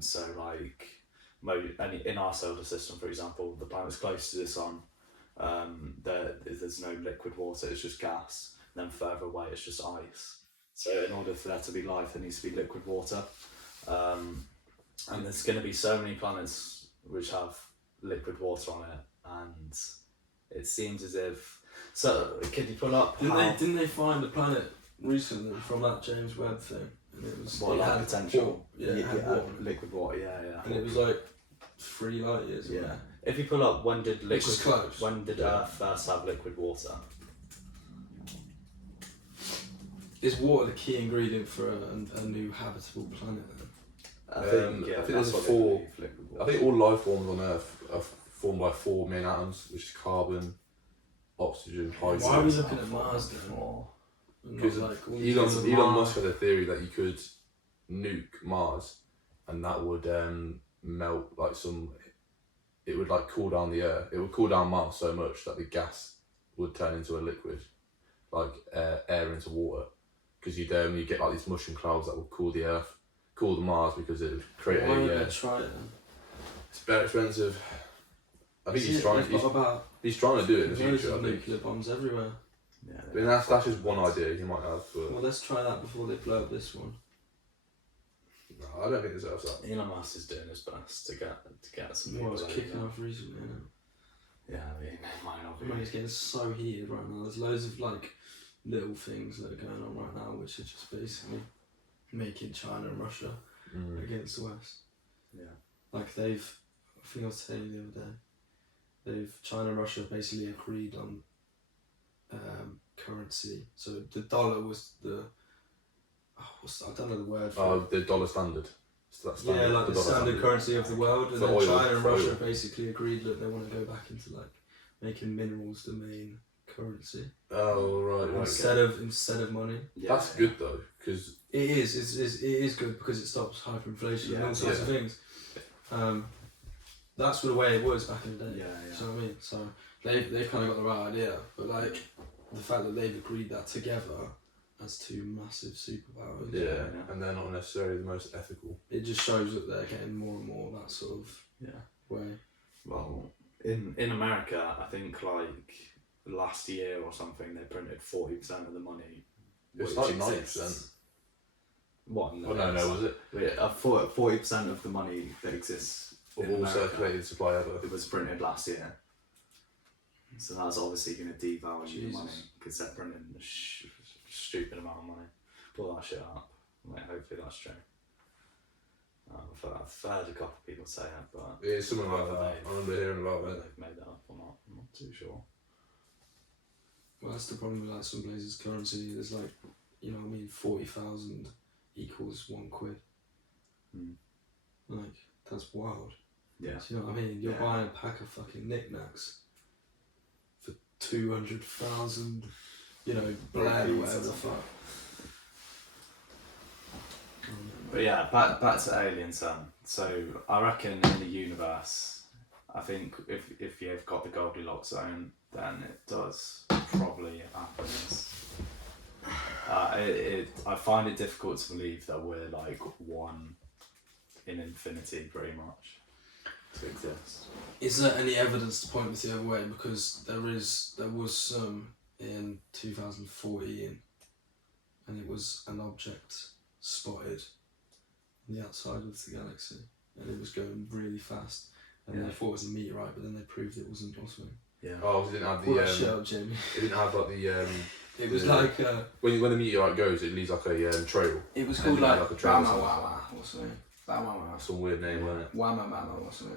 So like, in our solar system, for example, the planets close to the sun, there's no liquid water, it's just gas. And then further away, it's just ice. So in order for there to be life, there needs to be liquid water. And there's going to be so many planets which have liquid water on it, and it seems as if. So can you pull up? Didn't they find the planet recently from that James Webb thing? And it was What, it like had potential? Water. Yeah, it had water. Liquid water. Yeah. And it was like 3 light years. Yeah. If you pull up, when did Which is close. When did Earth first have liquid water? Is water the key ingredient for a new habitable planet then? I think that's there's what 4 they believe, liquid water. I think all life forms on Earth are formed by 4 main atoms, which is carbon, oxygen, hydrogen. Why are we looking at Mars then? Because Elon Musk had a theory that you could nuke Mars, and that would melt like it would like cool down the Earth. It would cool down Mars so much that the gas would turn into a liquid, like air into water. Because you get like these mushroom clouds that would cool the Earth, cool the Mars, because it would create Why would they try it then? It's very expensive. I think he's trying to do it in the future. I think. Nuclear bombs everywhere. Yeah, I mean, that's just one idea he might have. But Well, let's try that before they blow up this one. no, I don't think it deserves that. Elon Musk is doing his best to get some people. Well, it's over kicking there. off recently, isn't it? Yeah, I mean, it might not I mean, be. it's getting so heated right now. There's loads of like little things that are going on right now, which are just basically making China and Russia against the West. Yeah. Like I think I was telling you the other day, China and Russia basically agreed on currency. So the dollar was I don't know the word for it. The dollar standard. So that's Yeah, like the dollar standard currency of the world, and For then oil, China and for Russia oil. basically agreed that they want to go back into like making minerals the main currency Oh right. instead of money. Yeah, That's good though, because It is good because it stops hyperinflation and all sorts of things. That's the way it was back in the day. Yeah. So I mean, so they've kind of got the right idea, but like the fact that they've agreed that together as 2 massive superpowers, yeah, and they're not necessarily the most ethical. it just shows that they're getting more and more that sort of way. Well, in America, I think like last year or something, they printed 40% of the money. It's which like 90%. exists. What? Oh no, was it? 40% of the money that exists Of in all America, circulated supply ever. it was printed last year. So that's obviously going to devalue the Jesus. money because they're printing a stupid amount of money. Pull that shit up. Like, hopefully that's true. I've heard a couple of people say it, but Yeah, it's something like whether that. I remember hearing about whether it. they've made that up or not, I'm not too sure. Well, that's the problem with like some places' currency. There's like, 40,000 equals £1. Like that's wild. Yeah. Do you know what I mean? You're Yeah. buying a pack of fucking knickknacks for 200,000, Blair or whatever the fuck. But yeah, back to aliens then. So I reckon in the universe, I think if you've got the Goldilocks zone, then it does probably happen. I find it difficult to believe that we're like one in infinity, pretty much, to exist. Is there any evidence to point us the other way? Because there was some in 2014, and it was an object spotted on the outside of the galaxy, and it was going really fast. And they thought it was a meteorite, but then they proved it wasn't or something. Yeah. Oh, it didn't have Pull that the. shit up, Jamie. It didn't have like the. It was the- like when the meteorite goes, it leaves like a trail. it was And called it had like like a trail. Wah or something. Wah Some weird name, wasn't it? or something.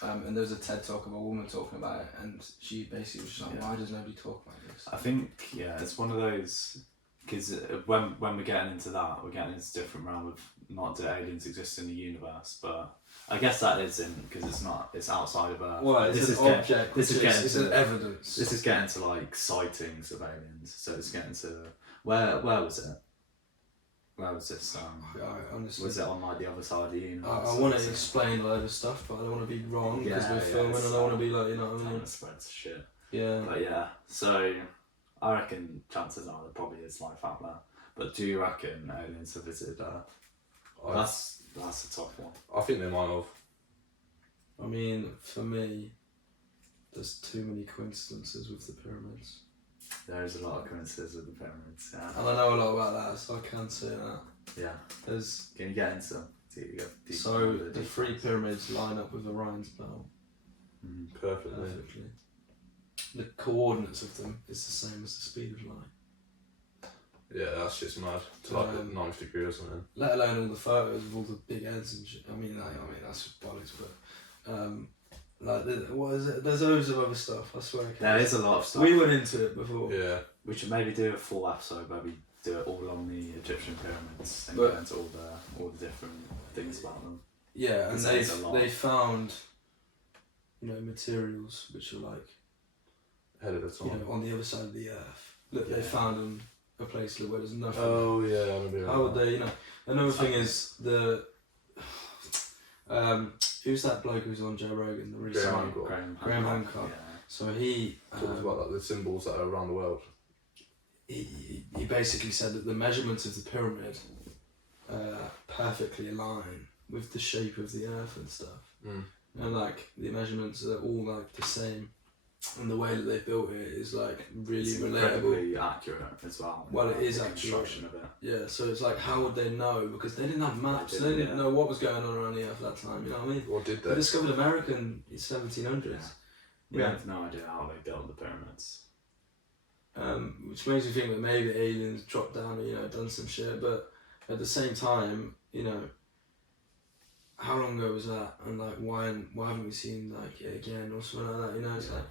And there was a TED talk of a woman talking about it, and she basically was just like, "Why does nobody talk about this?" I think it's one of those, because when we're getting into that, we're getting into a different realm of not do aliens exist in the universe, but I guess that is in because it's outside of Earth. Well, it's an object. This is getting it's to an evidence. This is getting to like sightings of aliens. So it's getting to where was it? Where was this? I honestly, Was it on like the other side of the universe? I want to explain a load of stuff, but I don't want to be wrong because we're filming, and I don't want to be like, you know what I mean? Spreads shit. Yeah. But yeah, so I reckon chances are there probably is life out there. But do you reckon aliens have visited Earth? That's a tough one. I think they might have. I mean, for me, there's too many coincidences with the pyramids. There is a lot of coincidences with the pyramids. Yeah. And I know a lot about that, so I can say that. Yeah. There's Can you get into them? so the three pyramids line up with Orion's belt Perfectly. perfectly. The coordinates of them is the same as the speed of light. Yeah, that shit's mad. To like the 90th degree or something. Let alone all the photos of all the big heads and shit. I mean that's just bollocks, but what is it? There's loads of other stuff. I swear. There is a lot of stuff. We went into it before. Yeah. We should maybe do a full episode where we do it all on the Egyptian pyramids and But- go into all the different things about them. Yeah, and It says a lot. they found, materials which are like, Ahead of the time. on the other side of the earth. Look, Yeah. they found in a place where there's nothing. Oh yeah, I remember. How would they, Another thing is who's that bloke who's on Joe Rogan? The really Graham smart- Hancock. Graham Hancock. Yeah. So he Talks about like the symbols that are around the world. he basically said that the measurements of the pyramid perfectly align with the shape of the earth and stuff. Mm. And like the measurements are all like the same, and the way that they built it is like really It's relatable. incredibly accurate as well. Well, it is the accurate. construction of it. Yeah, so it's like, how would they know? Because they didn't have maps. They didn't know what was going on around the earth at that time. You know what I mean? What did They they? discovered America in the 1700s. Yeah. We have no idea how they built the pyramids. Which makes me think that maybe aliens dropped down and done some shit, but at the same time, how long ago was that? And like, why haven't we seen like it again or something like that? It's like,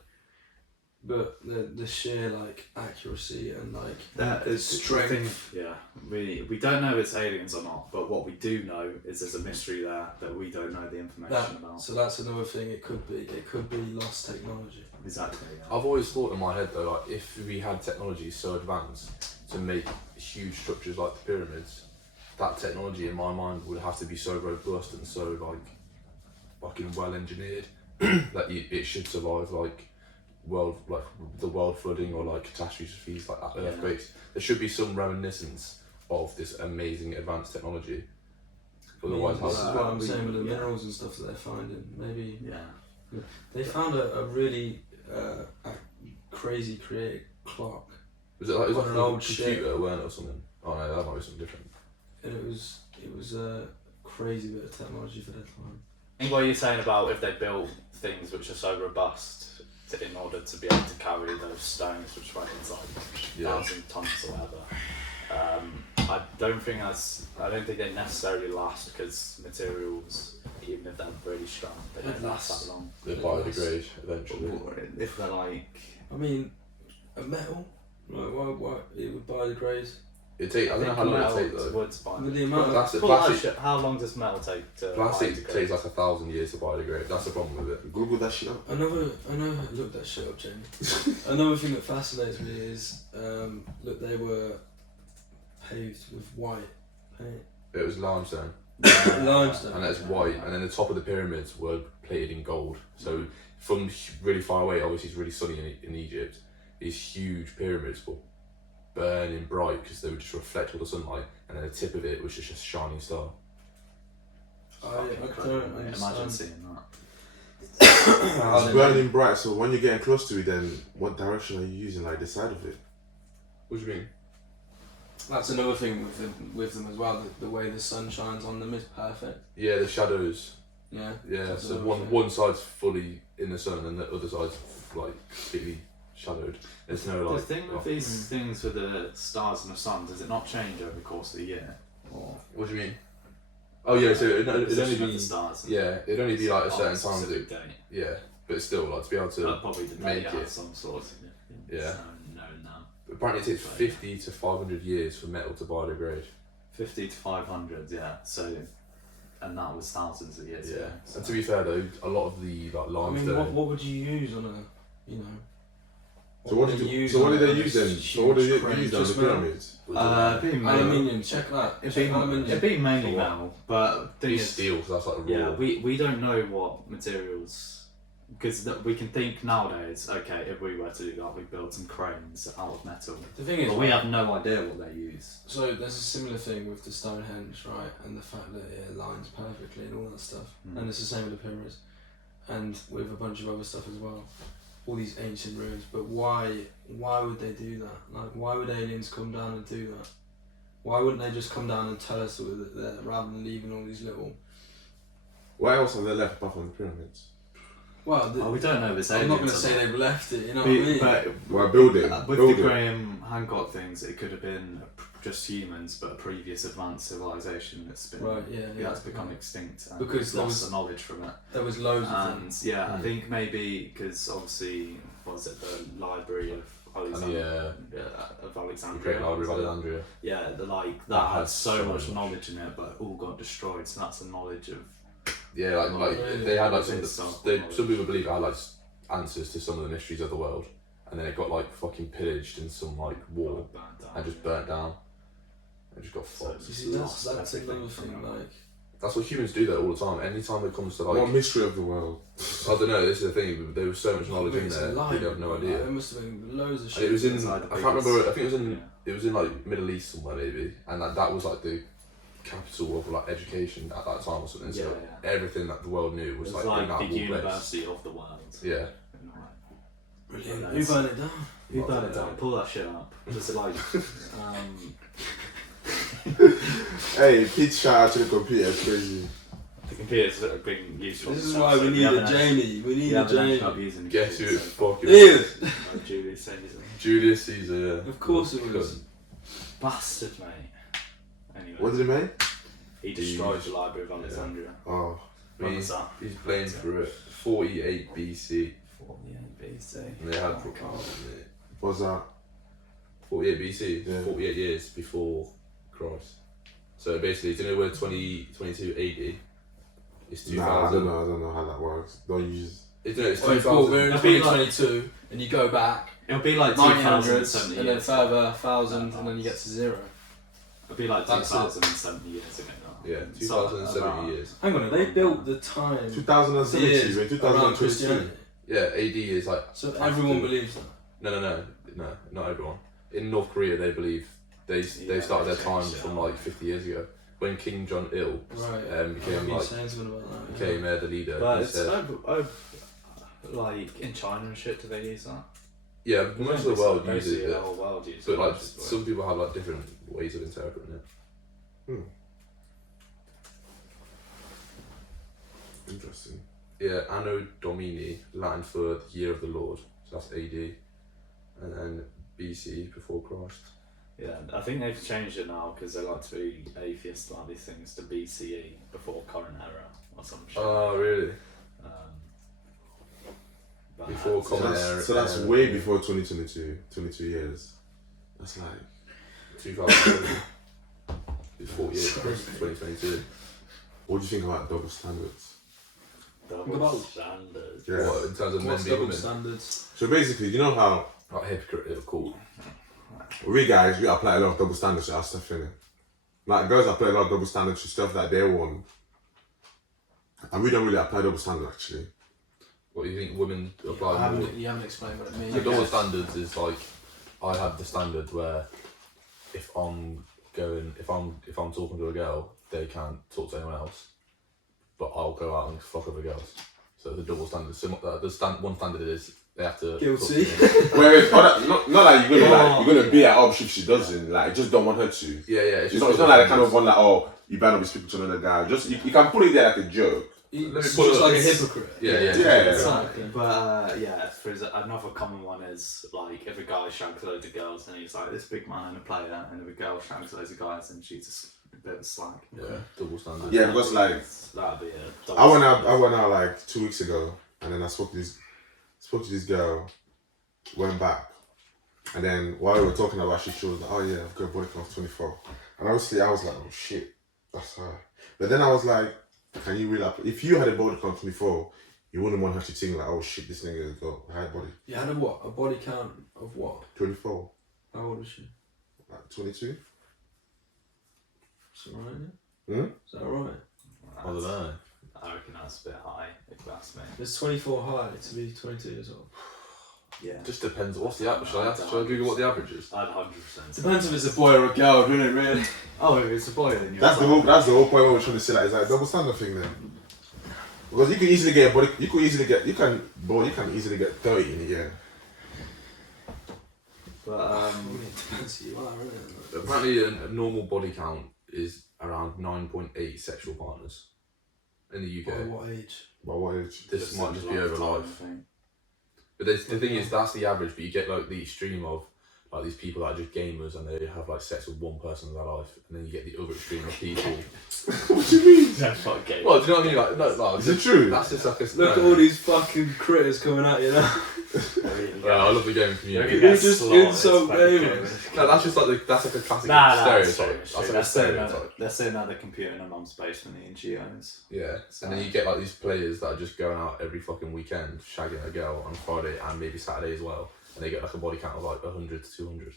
but the sheer like accuracy and like That is strength. Yeah, we don't know if it's aliens or not, but what we do know is there's a mystery there that we don't know the information about. So that's another thing. It could be lost technology. Exactly. Yeah. I've always thought in my head though, like if we had technology so advanced to make huge structures like the pyramids, that technology in my mind would have to be so robust and so like fucking well engineered that it should survive like the world flooding or like catastrophes like that earthquakes. There should be some reminiscence of this amazing advanced technology. Otherwise, this is what I'm we- saying with the yeah. minerals and stuff that they're finding. Maybe Yeah. they found a really crazy created clock, was it like on an an old old computer, weren't it, or something? Oh no, that might be something different. and it was a crazy bit of technology for their time. And what you're saying about if they built things which are so robust in order to be able to carry those stones, which weigh like 1,000 tons or whatever. I don't think they necessarily last because materials, even if they're really strong, they don't last that long. They It biodegrade eventually. If they're like, I mean, a metal, like why it would biodegrade. I don't know how long it takes though. Wood's fine. With the amount of Plastic, Well, plastic, how long does metal take to plastic biodegrade? takes like 1,000 years to biodegrade. That's the problem with it. Google that shit up. I know. Look that shit up, Jamie. Another thing that fascinates me is, look, they were paved with white paint. It was limestone. Limestone. and that's white. And then the top of the pyramids were plated in gold. So from really far away, obviously it's really sunny in Egypt. These huge pyramids were burning bright because they would just reflect all the sunlight, and then the tip of it was just a shining star. I Incredible, don't mate. understand. Imagine seeing that. It's burning bright, so when you're getting close to it, then what direction are you using? Like the side of it? What do you mean? That's another thing with them as well. The way the sun shines on them is perfect. Yeah, the shadows. Yeah. Yeah, That's so another thing. one side's fully in the sun, and the other side's like completely shadowed. There's no like. The thing with these things with the stars and the sun, does it not change over the course of the year? Or What do you mean? Oh yeah, so it'd only position of be the stars. yeah, it'd only be like a on certain specific time. day. Yeah, but still, like to be able to Probably the make date has it. some sort of significance. Yeah. Known now. Apparently, it takes 50 to 500 years for metal to biodegrade. 50 to 500, yeah. So, and that was thousands of years ago. So. And to be fair though, a lot of the like I limestone. mean, what would you use on a, you know? So what did they use then? So what did they use on the pyramids? It'd be metal. Aluminium, check that. It'd be mainly metal, but thing Use is, steel because that's like raw. yeah, we don't know what materials, because we can think nowadays. Okay, if we were to do that, we build some cranes out of metal. The thing is, But we have no idea what they use. so there's a similar thing with the Stonehenge, right? And the fact that it aligns perfectly and all that stuff. And it's the same with the pyramids, and with a bunch of other stuff as well. All these ancient ruins, but why would they do that? Like, why would aliens come down and do that? Why wouldn't they just come down and tell us that we're there rather than leaving all these little? What else are they left apart from the pyramids? Well, We don't know this. I'm not going to aliens say or not. they've left it. You know what I mean? But Well, build it. with Build the it. Graham Hancock things, it could have been just humans, but a previous advanced civilization that's been Right, yeah. that's become extinct and Because we've lost the knowledge from it. there was loads of them. And yeah, I think maybe because obviously, what was it, the Library of Alexandria? Of The Alexandria. Great Library of Alexandria. Yeah, that That had had so so much much. knowledge in it, but it all got destroyed. So that's the knowledge of. Yeah, like really? they had like It's some. knowledge. Some people believe it had like answers to some of the mysteries of the world, and then it got like fucking pillaged in some like war and just burnt down. It just got fucked. You see, that's another thing. Like, That's what humans do though all the time. Anytime it comes to like, What mystery of the world? I don't know. This is the thing. There was so much knowledge in it's there. alive, We have no like, idea. there must have been loads of And shit. it was in. inside I the can't biggest- remember. I think it was in. Yeah. It was in like Middle East somewhere maybe, and that was like the capital of like education at that time or something. So Yeah. everything that the world knew was It's like, like in that the one place. university of the world. Yeah. in a way. Brilliant. Yeah, Who burned it down? Who burned it down? Pull that shit up. Just like, Hey, Pete shout out to the computer, it's crazy. the computers are being used for This is stuff, why so we need haven't a Jamie. We need we a haven't ended Jamie. up using the Guess who computers, it's so- fucking Ian! was? No, Julius Caesar. Julius Caesar. Yeah. Of course it was. Bastard, mate. Anyway, What did he make? he destroyed the Library of Alexandria. Oh, When was that? He's blamed for it. 48 BC. 48 BC. And they had what's that? 48 BC. Yeah. 48 years before Christ. So basically, do you know where 2022 AD is 2000? Nah, I don't know how that works. Don't use. It's 2000. Well, we're in It'd be like- 2022, and you go back It'll be like 900s, 2070 and then years. further 1,000, and then you get to 0. It'll be like That's it. 2070 years ago now. Yeah, Something 2070 about- years. Hang on, they built the time 2070, years we're around 2022. Christianity. Yeah, AD is like. So after- everyone believes that. No, not everyone. In North Korea, they believe they started their they time changed it from up. like 50 years ago when King John Il Right. became I've like been saying something about that. became the leader. But he it's said, like in China and shit, do they use that? yeah, most of the world uses Basically, it, the whole world uses but it. like which is some people have like different ways of interpreting it. Interesting. Yeah, Anno Domini, Latin for the year of the Lord, so that's AD, and then BC before Christ. Yeah, I think they've changed it now because they like to be atheist about these things to BCE, before current era or some shit. Oh, really? But Before So common that's, era. so that's way before 2022. 22 years. That's like. 2020. It's 48 2022. What do you think about double standards? double About- standards. Yeah. What, in terms of men What's being double women? standards? So basically, you know how Like hypocrite, cool. we guys, we apply a lot of double standards to our stuff, innit? like girls apply a lot of double standards to stuff that they want, and we don't really apply double standard actually. What do you think women apply more? You haven't explained what it means. The double standards is like, I have the standard where if I'm talking to a girl, they can't talk to anyone else, but I'll go out and fuck other girls. So the double standard. So one standard is they have to. Guilty. Whereas not like you're gonna be at up if she doesn't. Like, you just don't want her to. Yeah. It's not like the kind of one that you better not be speaking to another guy. Just you can put it there like a joke. It's just like a hypocrite. Yeah. Exactly. But for another common one is like if a guy shags loads of girls and he's like this big man and a player, and if a girl shags loads of guys and she's just a bit of a slag. Yeah, double standard. Yeah, because like that'd be a I went out like 2 weeks ago, and then I spoke to this girl, went back, and then while we were talking about she was like, oh yeah, I've got a body count of 24, and obviously I was like, oh shit, that's her. But then I was like, can you really? If you had a body count of 24, you wouldn't want her to think like, oh shit, this nigga got a high body. You had a what? A body count of what? 24. How old was she? Like 22. Is that right? Is that right? I don't know. I reckon that's a bit high if that's me. Is 24 high to be 22 years old? Yeah. Just depends. What's the average? Should I Google what the average is? I'd 100%. Depends if it's a boy or a girl, doesn't it? Really? Oh, if it's a boy, then you're That's the whole point what we're trying to say. Like, it's like a double standard thing then. Because you can easily get a body. You can easily get 30 in a year. But Depends who you are, isn't it? Apparently, a normal body count is around 9.8 sexual partners in the UK. By what age? By what age? This might just be over life. thing. But the thing is, that's the average. But you get like the extreme of like these people that are just gamers and they have like sex with one person in their life, and then you get the other extreme of people. What do you mean? That's not gay. Well, do you know what I mean? Like, no, like, Is it true? That's just like a. Look at all these fucking critters coming at you now. Yeah, I love the gaming community. You just insult gamers. No, that's just like that's like a classic stereotype. That's like a stereotype. They're saying that they're computing in a mum's basement in GOs. Yeah, and then you get like these players that are just going out every fucking weekend, shagging a girl on Friday and maybe Saturday as well, and they get like a body count of like 100 to 200.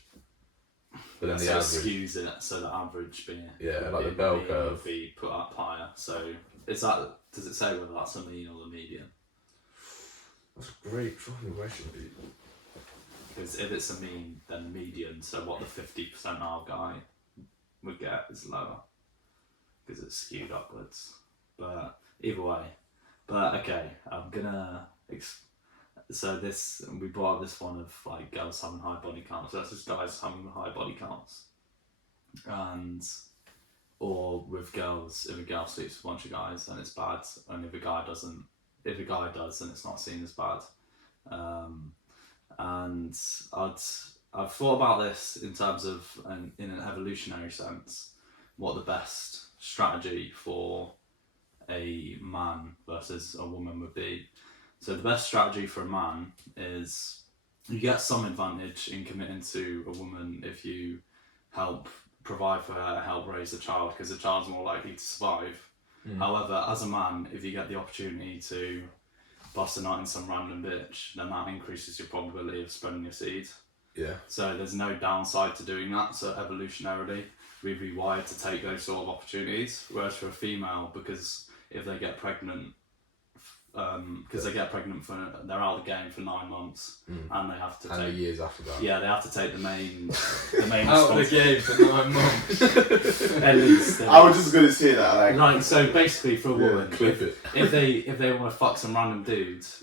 But then So the it average, skews it, so the average being like the bell curve would be put up higher. So is that? Does it say whether that's a mean or the median? That's a great fucking question, dude. Because if it's a mean, then the median. So what the 50% of guy would get is lower because it's skewed upwards. But either way, okay, I'm gonna. So this we brought up this one of like girls having high body counts. So that's just guys having high body counts, or with girls. If a girl sleeps with a bunch of guys, then it's bad, and if a guy does, then it's not seen as bad. And I've thought about this in terms of in an evolutionary sense, what the best strategy for a man versus a woman would be. So the best strategy for a man is you get some advantage in committing to a woman if you help provide for her, help raise the child, because the child's more likely to survive. However, as a man, if you get the opportunity to bust a nut in some random bitch, then that increases your probability of spreading your seed. Yeah. So there's no downside to doing that. So evolutionarily, we'd be wired to take those sort of opportunities. Whereas for a female, because if they get pregnant, they're out of the game for 9 months, and they have to take. And the years after that. Yeah, they have to take the main out of the game for 9 months. At least. I was just gonna say that, like so basically for a woman, clip it. if they want to fuck some random dudes,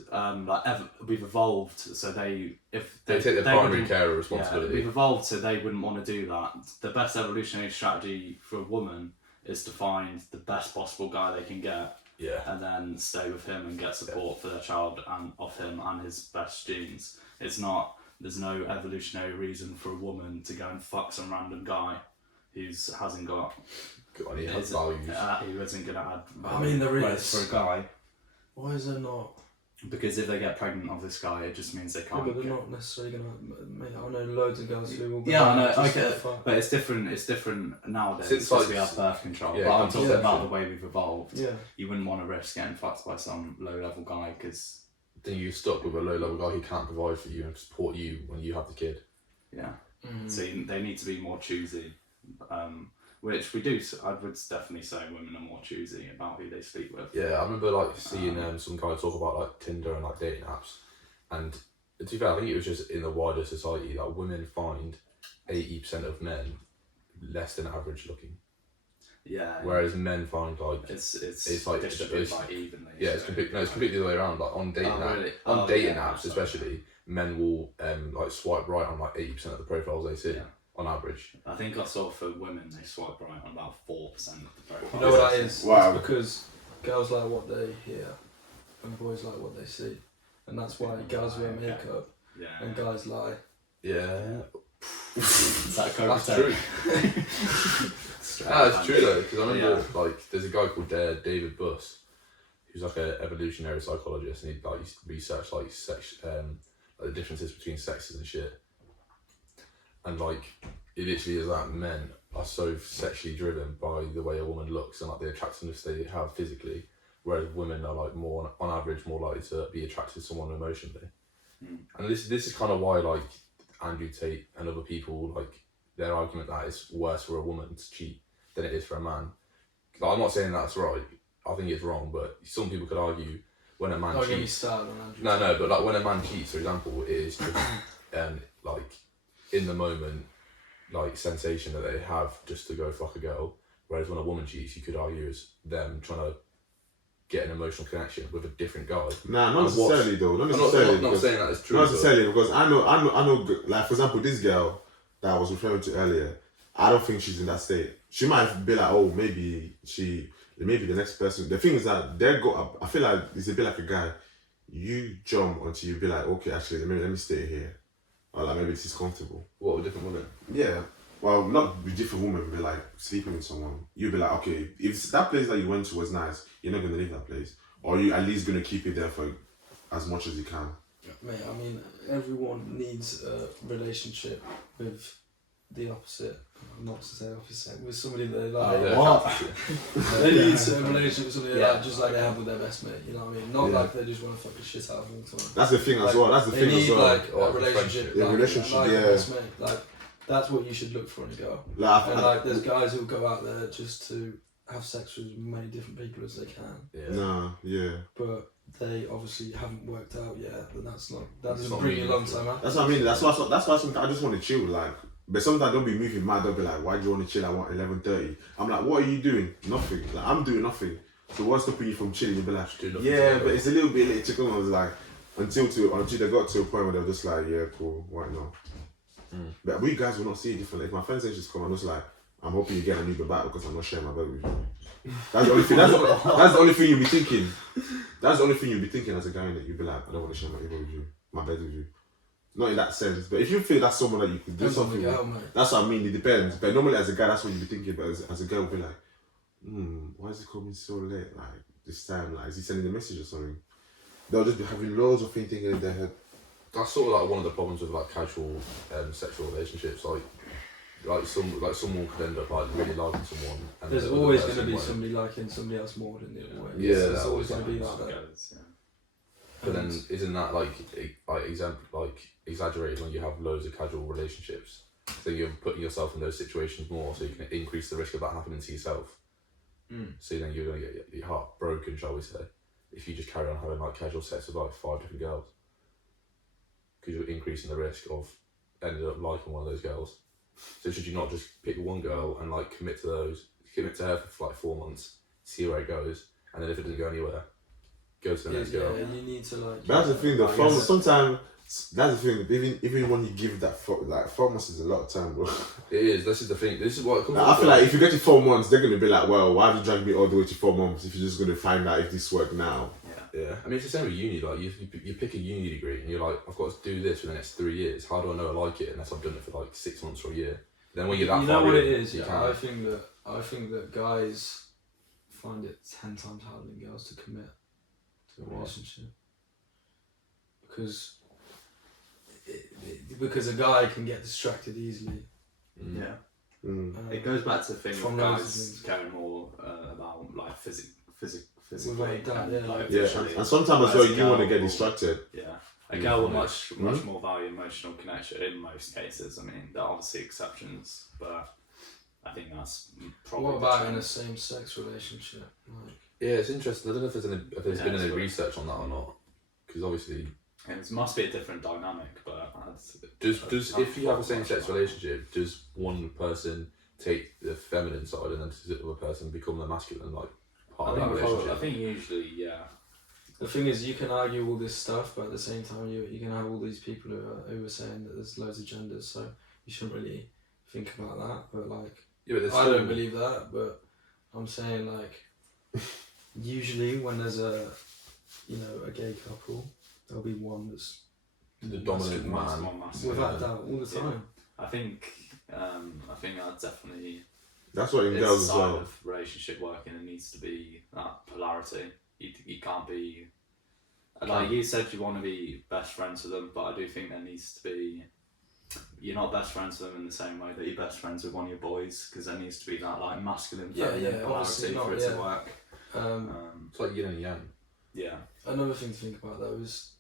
we've evolved so they take the primary care responsibility. Yeah, we've evolved so they wouldn't want to do that. The best evolutionary strategy for a woman is to find the best possible guy they can get. Yeah. And then stay with him and get support for their child and off him and his best genes. There's no evolutionary reason for a woman to go and fuck some random guy who hasn't got any values. Who isn't going to add I mean, there is. for a guy. Why is there not? Because if they get pregnant of this guy, it just means they can't. Yeah, but they're not necessarily gonna. I know loads of girls who will. Yeah, I know. just Okay, fuck. but it's different. It's different nowadays Since because like, we have birth control. yeah, but I'm talking contraception. about the way we've evolved. Yeah. You wouldn't want to risk getting fucked by some low-level guy because. Then you're stuck with a low-level guy who can't provide for you and support you when you have the kid. Yeah. So they need to be more choosy. Which we do. I would definitely say women are more choosy about who they sleep with. Yeah, I remember like seeing some guy talk about like Tinder and like dating apps, and to be fair, I think it was just in the wider society that women find 80% of men less than average looking. Yeah. Whereas men find like it's like distributed like evenly. Yeah, so. it's completely the way around. Like on dating apps, especially, men will like swipe right on like 80% of the profiles they see on average. I think I saw for women they swipe right on about 4% of the profiles. You know what that is? Wow. It's because girls like what they hear and boys like what they see. And that's why girls wear makeup and guys lie. Yeah. That's true. It's true though, because I remember like there's a guy called David Buss, who's like an evolutionary psychologist, and he like researched like sex, like the differences between sexes and shit. And like it literally is that men are so sexually driven by the way a woman looks and like the attractiveness they have physically, whereas women are like more on average more likely to be attracted to someone emotionally. And this is kind of why like Andrew Tate and other people, like their argument that it's worse for a woman to cheat than it is for a man. Like, I'm not saying that's right. I think it's wrong, but some people could argue when a man cheats. Get me started on Andrew. No, but like when a man cheats, for example, it is just like in the moment, like sensation that they have just to go fuck a girl. Whereas when a woman cheats, you could argue is them trying to get an emotional connection with a different guy. Nah, not necessarily though. Not necessarily. I'm not saying that it's true. Not necessarily, because I know. Like for example, this girl that I was referring to earlier, I don't think she's in that state. She might be like, oh, maybe the next person. The thing is that I feel like it's a bit like a guy. You jump until you be like, okay, actually, let me stay here, or like maybe this is comfortable. What with different women? Yeah. Well, not with different women, but like sleeping with someone. You'll be like, okay, if that place that you went to was nice, you're not gonna leave that place, or you at least gonna keep it there for as much as you can. Mate, I mean, everyone needs a relationship with the opposite. Not to say opposite, with somebody that they like. What? They need a relationship with somebody they like, just like they have with their best mate. You know what I mean? Not like they just want to fuck the shit out of them all the time. That's the thing as well. That's the thing as well. They need like a relationship. Yeah, relationship. Like a best mate. Like that's what you should look for in a girl. Like there's guys who go out there just to have sex with as many different people as they can. But they obviously haven't worked out yet. But that doesn't bring you a long time out. That's what I mean. That's why sometimes I just want to chill. Like, but sometimes don't be moving mad. Don't be like, why do you want to chill at 11:30? I'm like, what are you doing? Nothing. Like I'm doing nothing. So what's stopping you from chilling? You'll be like, yeah, but it's a little bit late. Chicken was like until they got to a point where they were just like, yeah, cool, why not? But we guys will not see it differently. If my friends say just come, I'm just like, I'm hoping you get a new back because I'm not sharing my bed with you. That's the only thing. That's the only thing you'll be thinking. That's the only thing you'll be thinking as a guy. That you'll be like, I don't want to share my bed with you. My bed with you. Not in that sense, but if you feel that's someone that you could do something with, that's what I mean. It depends. But normally as a guy, that's what you'll be thinking. But as a girl, will be like, why is he coming so late? Like this time, like is he sending a message or something? They'll just be having loads of things thinking in their head. That's sort of like one of the problems with like casual sexual relationships. Like someone could end up like really liking someone. And there's always going to be somebody liking somebody else more than the other way. Yeah, it's always going to be like that. But then isn't that like exaggerated when you have loads of casual relationships? So you're putting yourself in those situations more, so you can increase the risk of that happening to yourself. So then you're going to get your heart broken, shall we say, if you just carry on having like casual sex with like 5 different girls, because you're increasing the risk of ending up liking one of those girls. So should you not just pick one girl and like commit to her for like 4 months, see where it goes, and then if it doesn't go anywhere, go to the next girl. Yeah, you need to like. But that's the thing though. Sometimes that's the thing. Even when you give that 4 months is a lot of time, bro. It is. This is the thing. This is what it comes. I feel like if you get to 4 months, they're gonna be like, well, why have you dragged me all the way to 4 months if you're just gonna find out if this works now? Yeah, I mean it's the same with uni. Like you pick a uni degree and you're like, I've got to do this for the next 3 years. How do I know I like it unless I've done it for like 6 months or a year? Then when you're that far, know what it is. Yeah, I think that guys find it 10 times harder than girls to commit to a relationship because a guy can get distracted easily. It goes back to the thing of guys caring more about like physically and sometimes as well you want to get distracted. A girl will much more value emotional connection in most cases. I mean there are obviously exceptions, but I think that's probably. What about in a same-sex relationship? Like, Yeah, it's interesting. I don't know if there's been any it's research on that or not, because obviously, it must be a different dynamic, but does if you have a same-sex relationship, does one person take the feminine side and then does the other person become the masculine like part of that relationship? I think usually, yeah. the thing is, you can argue all this stuff, but at the same time, you can have all these people who are saying that there's loads of genders, so you shouldn't really think about that. But like, Yeah, but I don't believe that, but I'm saying like, usually when there's a gay couple, there'll be one that's the dominant man. without doubt all the time. I think I'd definitely. That's what it It's does as side well. of relationship working. There needs to be that polarity. You can't be. Like you said, you want to be best friends with them, but I do think there needs to be. You're not best friends with them in the same way that you're best friends with one of your boys, because there needs to be that like masculine feminine polarity for it to work. It's like yin and yang. Yeah. Another thing to think about though is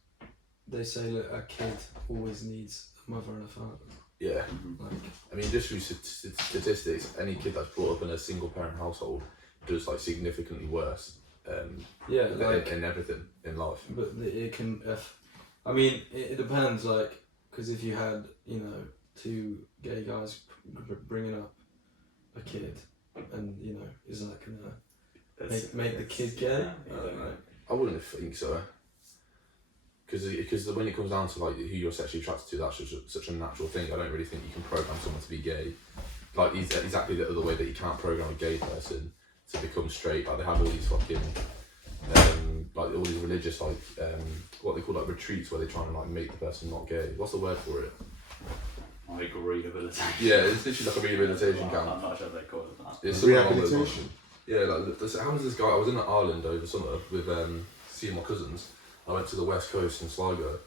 they say that a kid always needs a mother and a father. Yeah. Like, I mean, just through statistics, any kid that's brought up in a single parent household does like significantly worse. yeah, like in everything in life. But it can. I mean, it depends. Like, because if you had two gay guys bringing up a kid, and is that gonna make the kid gay? Yeah, I don't know. I wouldn't think so. Because when it comes down to like who you're sexually attracted to, that's just such a natural thing. I don't really think you can program someone to be gay. Like exactly the other way that you can't program a gay person to become straight. Like they have all these fucking like all these religious what they call like retreats where they try and like make the person not gay. What's the word for it? Like rehabilitation. Yeah, it's literally like a rehabilitation camp. I'm not sure they call it that. It's Rehabilitation. Yeah, like this happened to this guy. I was in Ireland over summer with seeing my cousins. I went to the west coast in Sligo,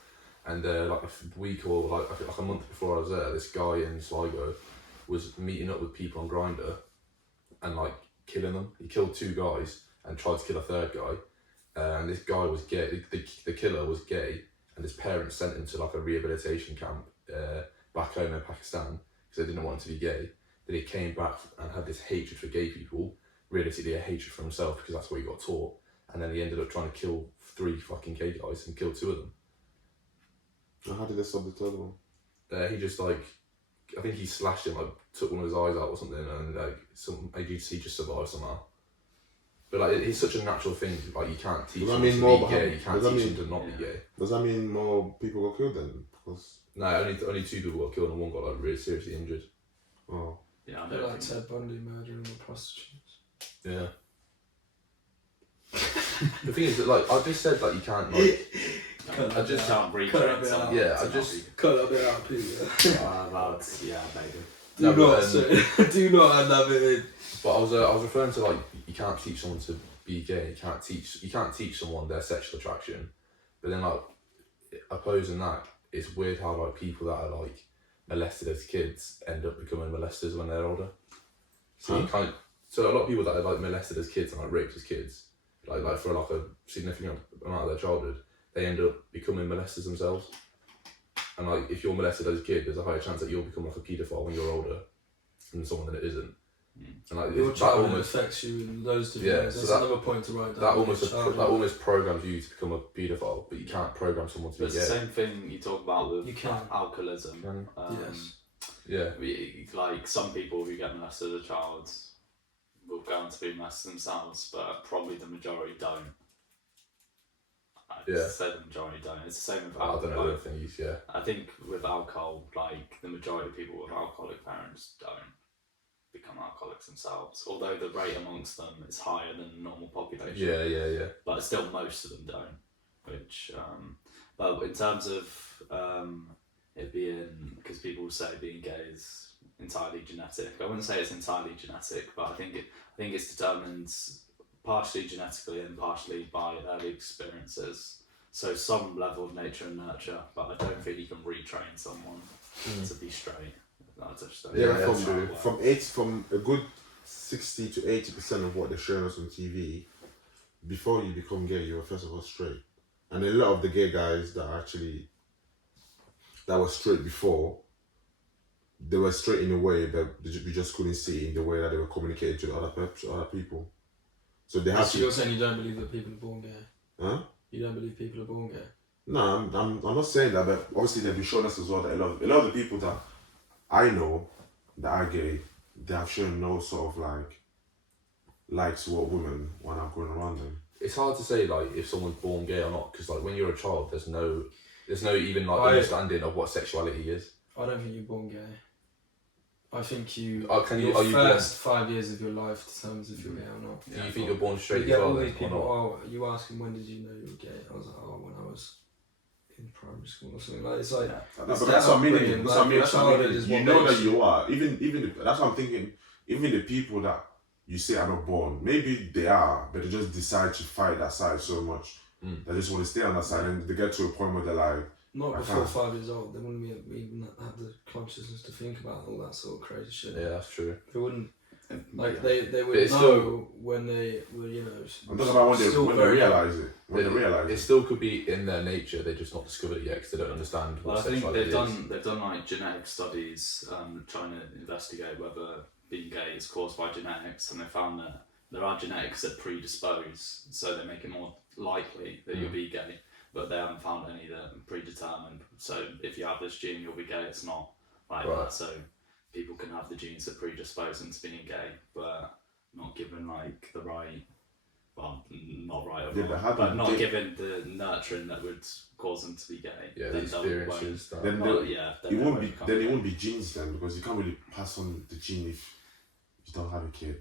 and like a week or like I think like a month before I was there, this guy in Sligo was meeting up with people on Grindr, and like killing them. He killed 2 guys and tried to kill a 3rd guy, and this guy was gay. The killer was gay, and his parents sent him to like a rehabilitation camp back home in Pakistan because they didn't want him to be gay. Then he came back and had this hatred for gay people, realistically a hatred for himself because that's what he got taught. And then he ended up trying to kill 3 fucking gay guys and killed 2 of them. And how did they stop the third one? He just like, I think he slashed him, like took one of his eyes out or something, and like he just survived somehow. But like it's such a natural thing. Like you can't teach someone to be gay. You can't teach them to not be gay. Does that mean more people got killed then? Because no, only 2 people got killed and 1 got like really seriously injured. oh, Yeah, I They're don't like think. Ted Bundy murdering the prostitutes. Yeah. The thing is that like I just said like you can't like I just can't retrain someone. Yeah, to I just- not Cut that bit out, Peter. that's maybe. No, but, Do not add that bit in. But I was referring to like you can't teach someone to be gay. You can't teach someone their sexual attraction. But then like opposing that, it's weird how like people that are like molested as kids end up becoming molesters when they're older. So you can't. So a lot of people that are like molested as kids and like raped as kids, like for like a significant amount of their childhood, they end up becoming molesters themselves. And like if you're molested as a kid, there's a higher chance that you'll become like a paedophile when you're older than someone that it isn't. And like Your that childhood almost affects you in loads of different ways. so That's that- another point to write down. that almost programs you to become a paedophile, but you can't program someone to be It's gay. the same thing you talk about with You can. alcoholism. Yes. Yeah. Like some people who get molested as a child will go on to be molested themselves, but probably the majority don't. I'd say the majority don't. It's the same with I alcohol. don't know the things. Yeah. I think with alcohol, like the majority of people with alcoholic parents don't become alcoholics themselves. Although the rate amongst them is higher than the normal population. Yeah. But still, most of them don't. Which, but in terms of it being, because people say being gay is entirely genetic. I wouldn't say it's entirely genetic, but I think it's determined partially genetically and partially by early experiences. So some level of nature and nurture, but I don't think you can retrain someone to be straight. I just don't yeah. think that's how it works. From a good 60 to 80% of what they're showing us on TV, before you become gay, you were first of all straight, and a lot of the gay guys that were straight before they were straight in a way that we just couldn't see in the way that they were communicating to other people. So they have So you're saying you don't believe that people are born gay? Huh? You don't believe people are born gay? No, I'm not saying that, but obviously they've been showing us as well that a lot of the people that I know that are gay, they have shown no sort of like toward women when I'm going around them. It's hard to say like if someone's born gay or not, because like when you're a child, there's no even like understanding of what sexuality is. I don't think you're born gay. I think you. Are you first 5 years of your life determines if you're gay or not. Do you think you're born straight You as get well? all these Or people. not? Oh, you asking when did you know you were gay? I was like, oh, when I was in primary school or something. Like it's like. But that's what I mean. That's what I mean. That's what I mean. You know that you are. Even that's what I'm thinking. Even the people that you say are not born, maybe they are, but they just decide to fight that side so much. They just want to stay on that side, and they get to a point where they're like. Not before 5 years old. They wouldn't even have the consciousness to think about all that sort of crazy shit. Yeah, that's true. They wouldn't. Like they would know still, when they were, you know. I'm talking about when they realise it. When they realise it still could be in their nature. They're just not discovered it yet because they don't understand what I think sexuality they've done like genetic studies, trying to investigate whether being gay is caused by genetics, and they found that there are genetics that predispose, so they make it more likely that you'll be gay. But they haven't found any that are predetermined. So if you have this gene, you'll be gay. It's not like that. So people can have the genes that predispose them to being gay, but not given like the right, well, not right or wrong, but not given the nurturing that would cause them to be gay. Yeah, the experiences. Then it won't be genes then, because you can't really pass on the gene if you don't have a kid.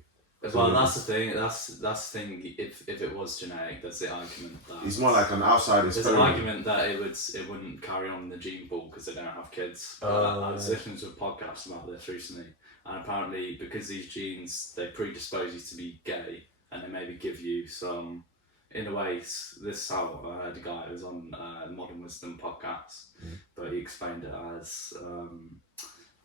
Well, that's the thing. That's the thing. If it was genetic, there's the argument that it's more like an outside experiment. There's an argument that it wouldn't carry on in the gene pool because they don't have kids. I was listening to a podcast about this recently, and apparently because these genes they predispose you to be gay, and they maybe give you some. In a way, this is how I heard a guy who was on Modern Wisdom podcast, but he explained it as.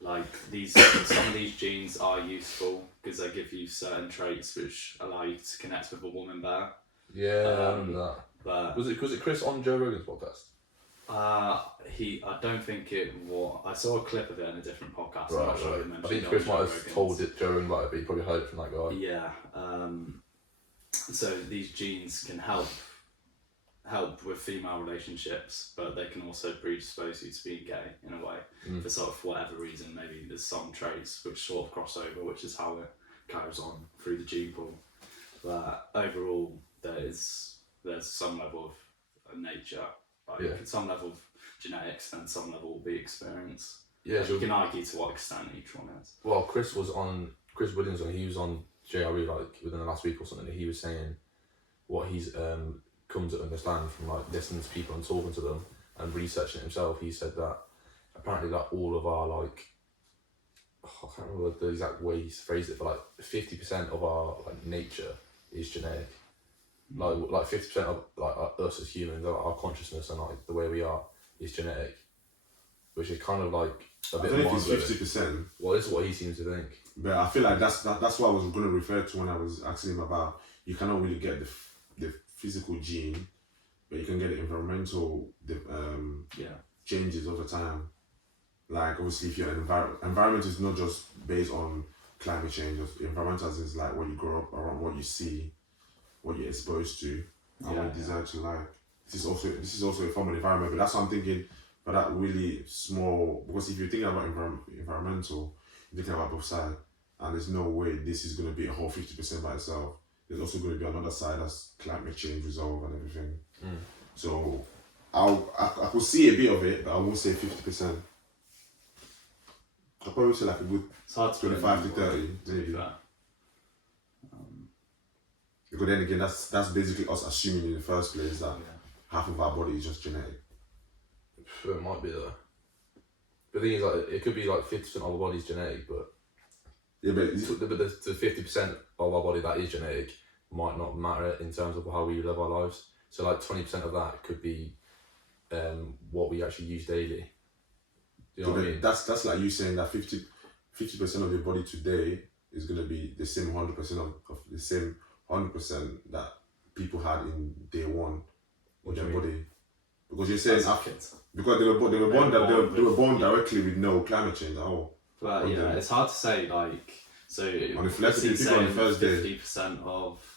Like some of these genes are useful because they give you certain traits which allow you to connect with a woman better. Yeah, I remember that. But was it Chris on Joe Rogan's podcast? I don't think it was. I saw a clip of it in a different podcast. Right, I'm not sure I think Chris might have told it Joe Rogan about it, but he probably heard it from that guy. Yeah. So these genes can help with female relationships, but they can also predispose you to being gay in a way for sort of whatever reason. Maybe there's some traits which sort of cross over, which is how it carries on through the gene pool. But overall, there's some level of nature, some level of genetics, and some level will be experience. Yeah, you can argue to what extent each one is. Well, Chris Williams, he was on JRE like within the last week or something, and he was saying what he's come to understand from like listening to people and talking to them and researching it himself. He said that apparently like all of our like I can't remember the exact way he phrased it, but like 50% of our like nature is genetic. Like 50% of like us as humans, our consciousness and like the way we are is genetic, which is kind of like a bit. I don't think it's 50%. Well, this is what he seems to think. But I feel like that's what I was going to refer to when I was asking him about you cannot really get the physical gene, but you can get the environmental changes over time. Like obviously, if your environment is not just based on climate change, environmental is like what you grow up around, what you see, what you're exposed to, and what you desire to like. This is also a form of environment, but that's what I'm thinking. But that really small, because if you're thinking about environmental, you're thinking about both sides, and there's no way this is going to be a whole 50% by itself. There's also going to be another side that's climate change resolve and everything. So I could see a bit of it, but I won't say 50%. I'll probably say like a good 25 to 30, maybe. Because then again, that's basically us assuming in the first place that half of our body is just genetic. It might be though. The thing is, like, it could be like 50% of our body's genetic, but yeah, but the 50% of our body that is genetic might not matter in terms of how we live our lives. So like 20% of that could be what we actually use daily. You know what I mean? That's like you saying that 50% of your body today is gonna be the same 100% of the same 100% that people had in day one of their body. Because you're saying because they were born directly with no climate change at all. But on yeah, them. it's hard to say. Like, so On the first day, people on the first day. 50% of.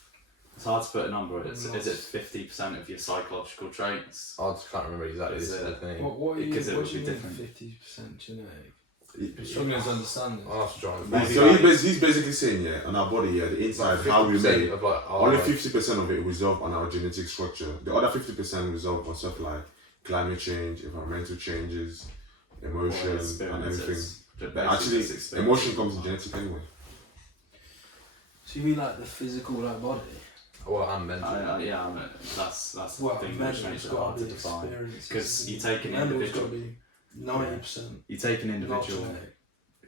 It's hard to put a number on it. Is it 50% of your psychological traits? I just can't remember exactly Is the it? thing. What Because it what would do you be mean different. 50% genetic? He- I'm struggling to understand this. I'll have to try and Maybe So like- he's basically saying, yeah, on our body, yeah, the inside, how we 50% made, of like only 50% of it resolve on our genetic structure. The other 50% resolve on stuff like climate change, environmental changes, emotion, and everything. Actually, emotion comes in genetic anyway. So you mean like the physical like body? Well, and mental. Yeah, I mean, that's the Well, thing which mental's makes it got hard to to be define. experiences. Because you take an Mental's individual, got to be 90% you take an not individual, genetic.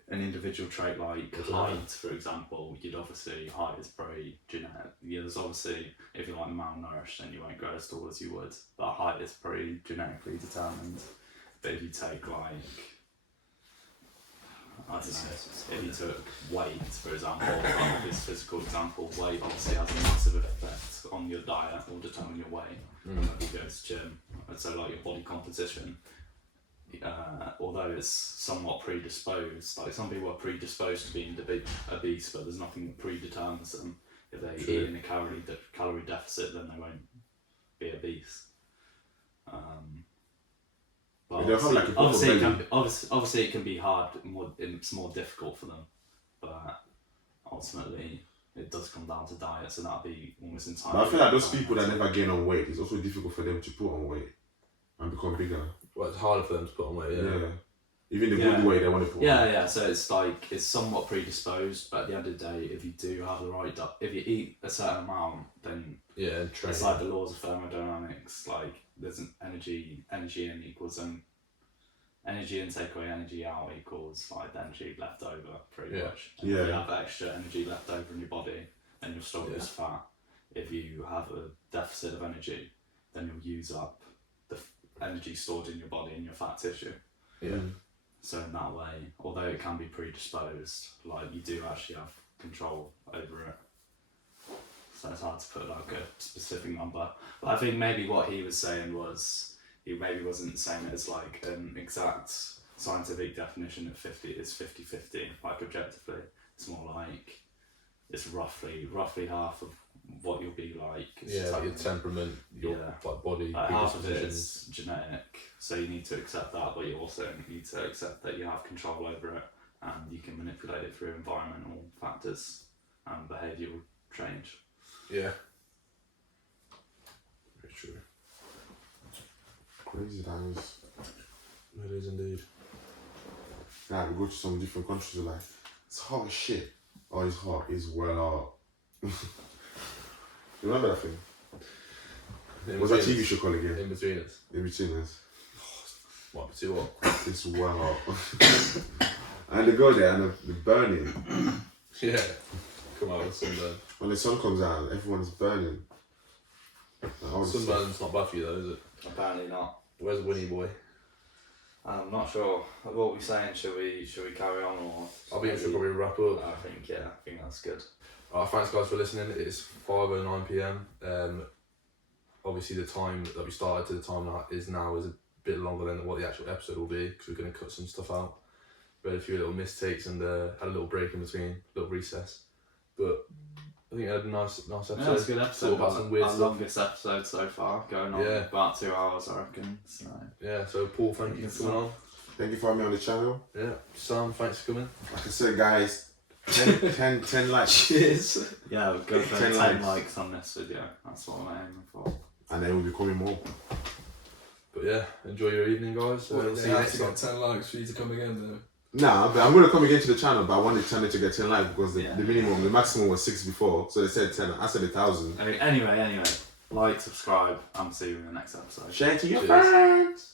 an individual trait like It's height, for example. You'd obviously height is pretty genetic. Yeah, there's obviously if you're like malnourished, then you won't grow as tall as you would. But height is pretty genetically determined. But if you take like I don't know, if you took weight, for example, this physical example, weight obviously has a massive effect on your diet or determine your weight. And whether you go to the gym, and so like your body composition, although it's somewhat predisposed, like some people are predisposed to being obese, but there's nothing that predetermines them. If they eat in a calorie deficit, then they won't be obese. But They'll have like a obviously, proper obviously it can be hard. It's more difficult for them, but ultimately it does come down to diet, so that'll be almost entirely. But I feel like those people that never gain on weight, it's also difficult for them to put on weight and become bigger. Well, it's harder for them to put on weight. Yeah. Even the good weight they want to put on. Yeah. So it's like it's somewhat predisposed, but at the end of the day, if you do have the right if you eat a certain amount, then Yeah, and train. it's like the laws of thermodynamics. Like there's an energy in equals energy in, take away energy out equals like the energy left over, pretty much. And if you have extra energy left over in your body, then you'll store it as fat. If you have a deficit of energy, then you'll use up the energy stored in your body in your fat tissue. Yeah. So in that way, although it can be predisposed, like you do actually have control over it. So it's hard to put like a specific number. But I think maybe what he was saying was, he maybe wasn't saying it as like an exact scientific definition of 50 is 50-50, like objectively. It's more like it's roughly half of what you'll be like. Yeah, like your temperament, your like body, like half of it predispositions. is genetic, so you need to accept that, but you also need to accept that you have control over it and you can manipulate it through environmental factors and behavioural change. Yeah. Very true. Crazy that is. It is indeed. Like we go to some different countries, like it's hot as shit. Oh, it's hot. It's well hot. You remember that thing? What's that TV show called again? In Between Us. In Between Us. What, between what? It's well hot. And they go there and they're burning. Yeah. Come on, sunburn. When the sun comes out, everyone's burning. Sunburn's not bad for you though, is it? Apparently not. Where's Winnie boy? I'm not sure. What are we saying? Should we carry on or? I think we should probably wrap up. I think that's good. Thanks guys for listening. It's 5:09 PM. Obviously the time that we started to the time that is now is a bit longer than what the actual episode will be because we're going to cut some stuff out. We had a few little mistakes and had a little break in between, a little recess. But I think we had a nice episode. Yeah, it's a good episode. About some weird our stuff. longest episode so far, going on about 2 hours, I reckon. So. Yeah, so Paul, thank you for coming on. Thank you for having me on the channel. Yeah, Sam, thanks for coming. Like I said, guys, 10 likes. Cheers. Yeah, we'll go for 10 10 likes. likes on this video. That's what I'm aiming for. And then we'll be coming more. But yeah, enjoy your evening, guys. We'll see you next time. 10 likes for you to come again though. Nah, but I'm going to come again to the channel, but I want the channel to get 10 likes because the maximum was 6 before. So they said 10. I said 1,000. Anyway, like, subscribe, and see you in the next episode. Share to your Cheers. friends.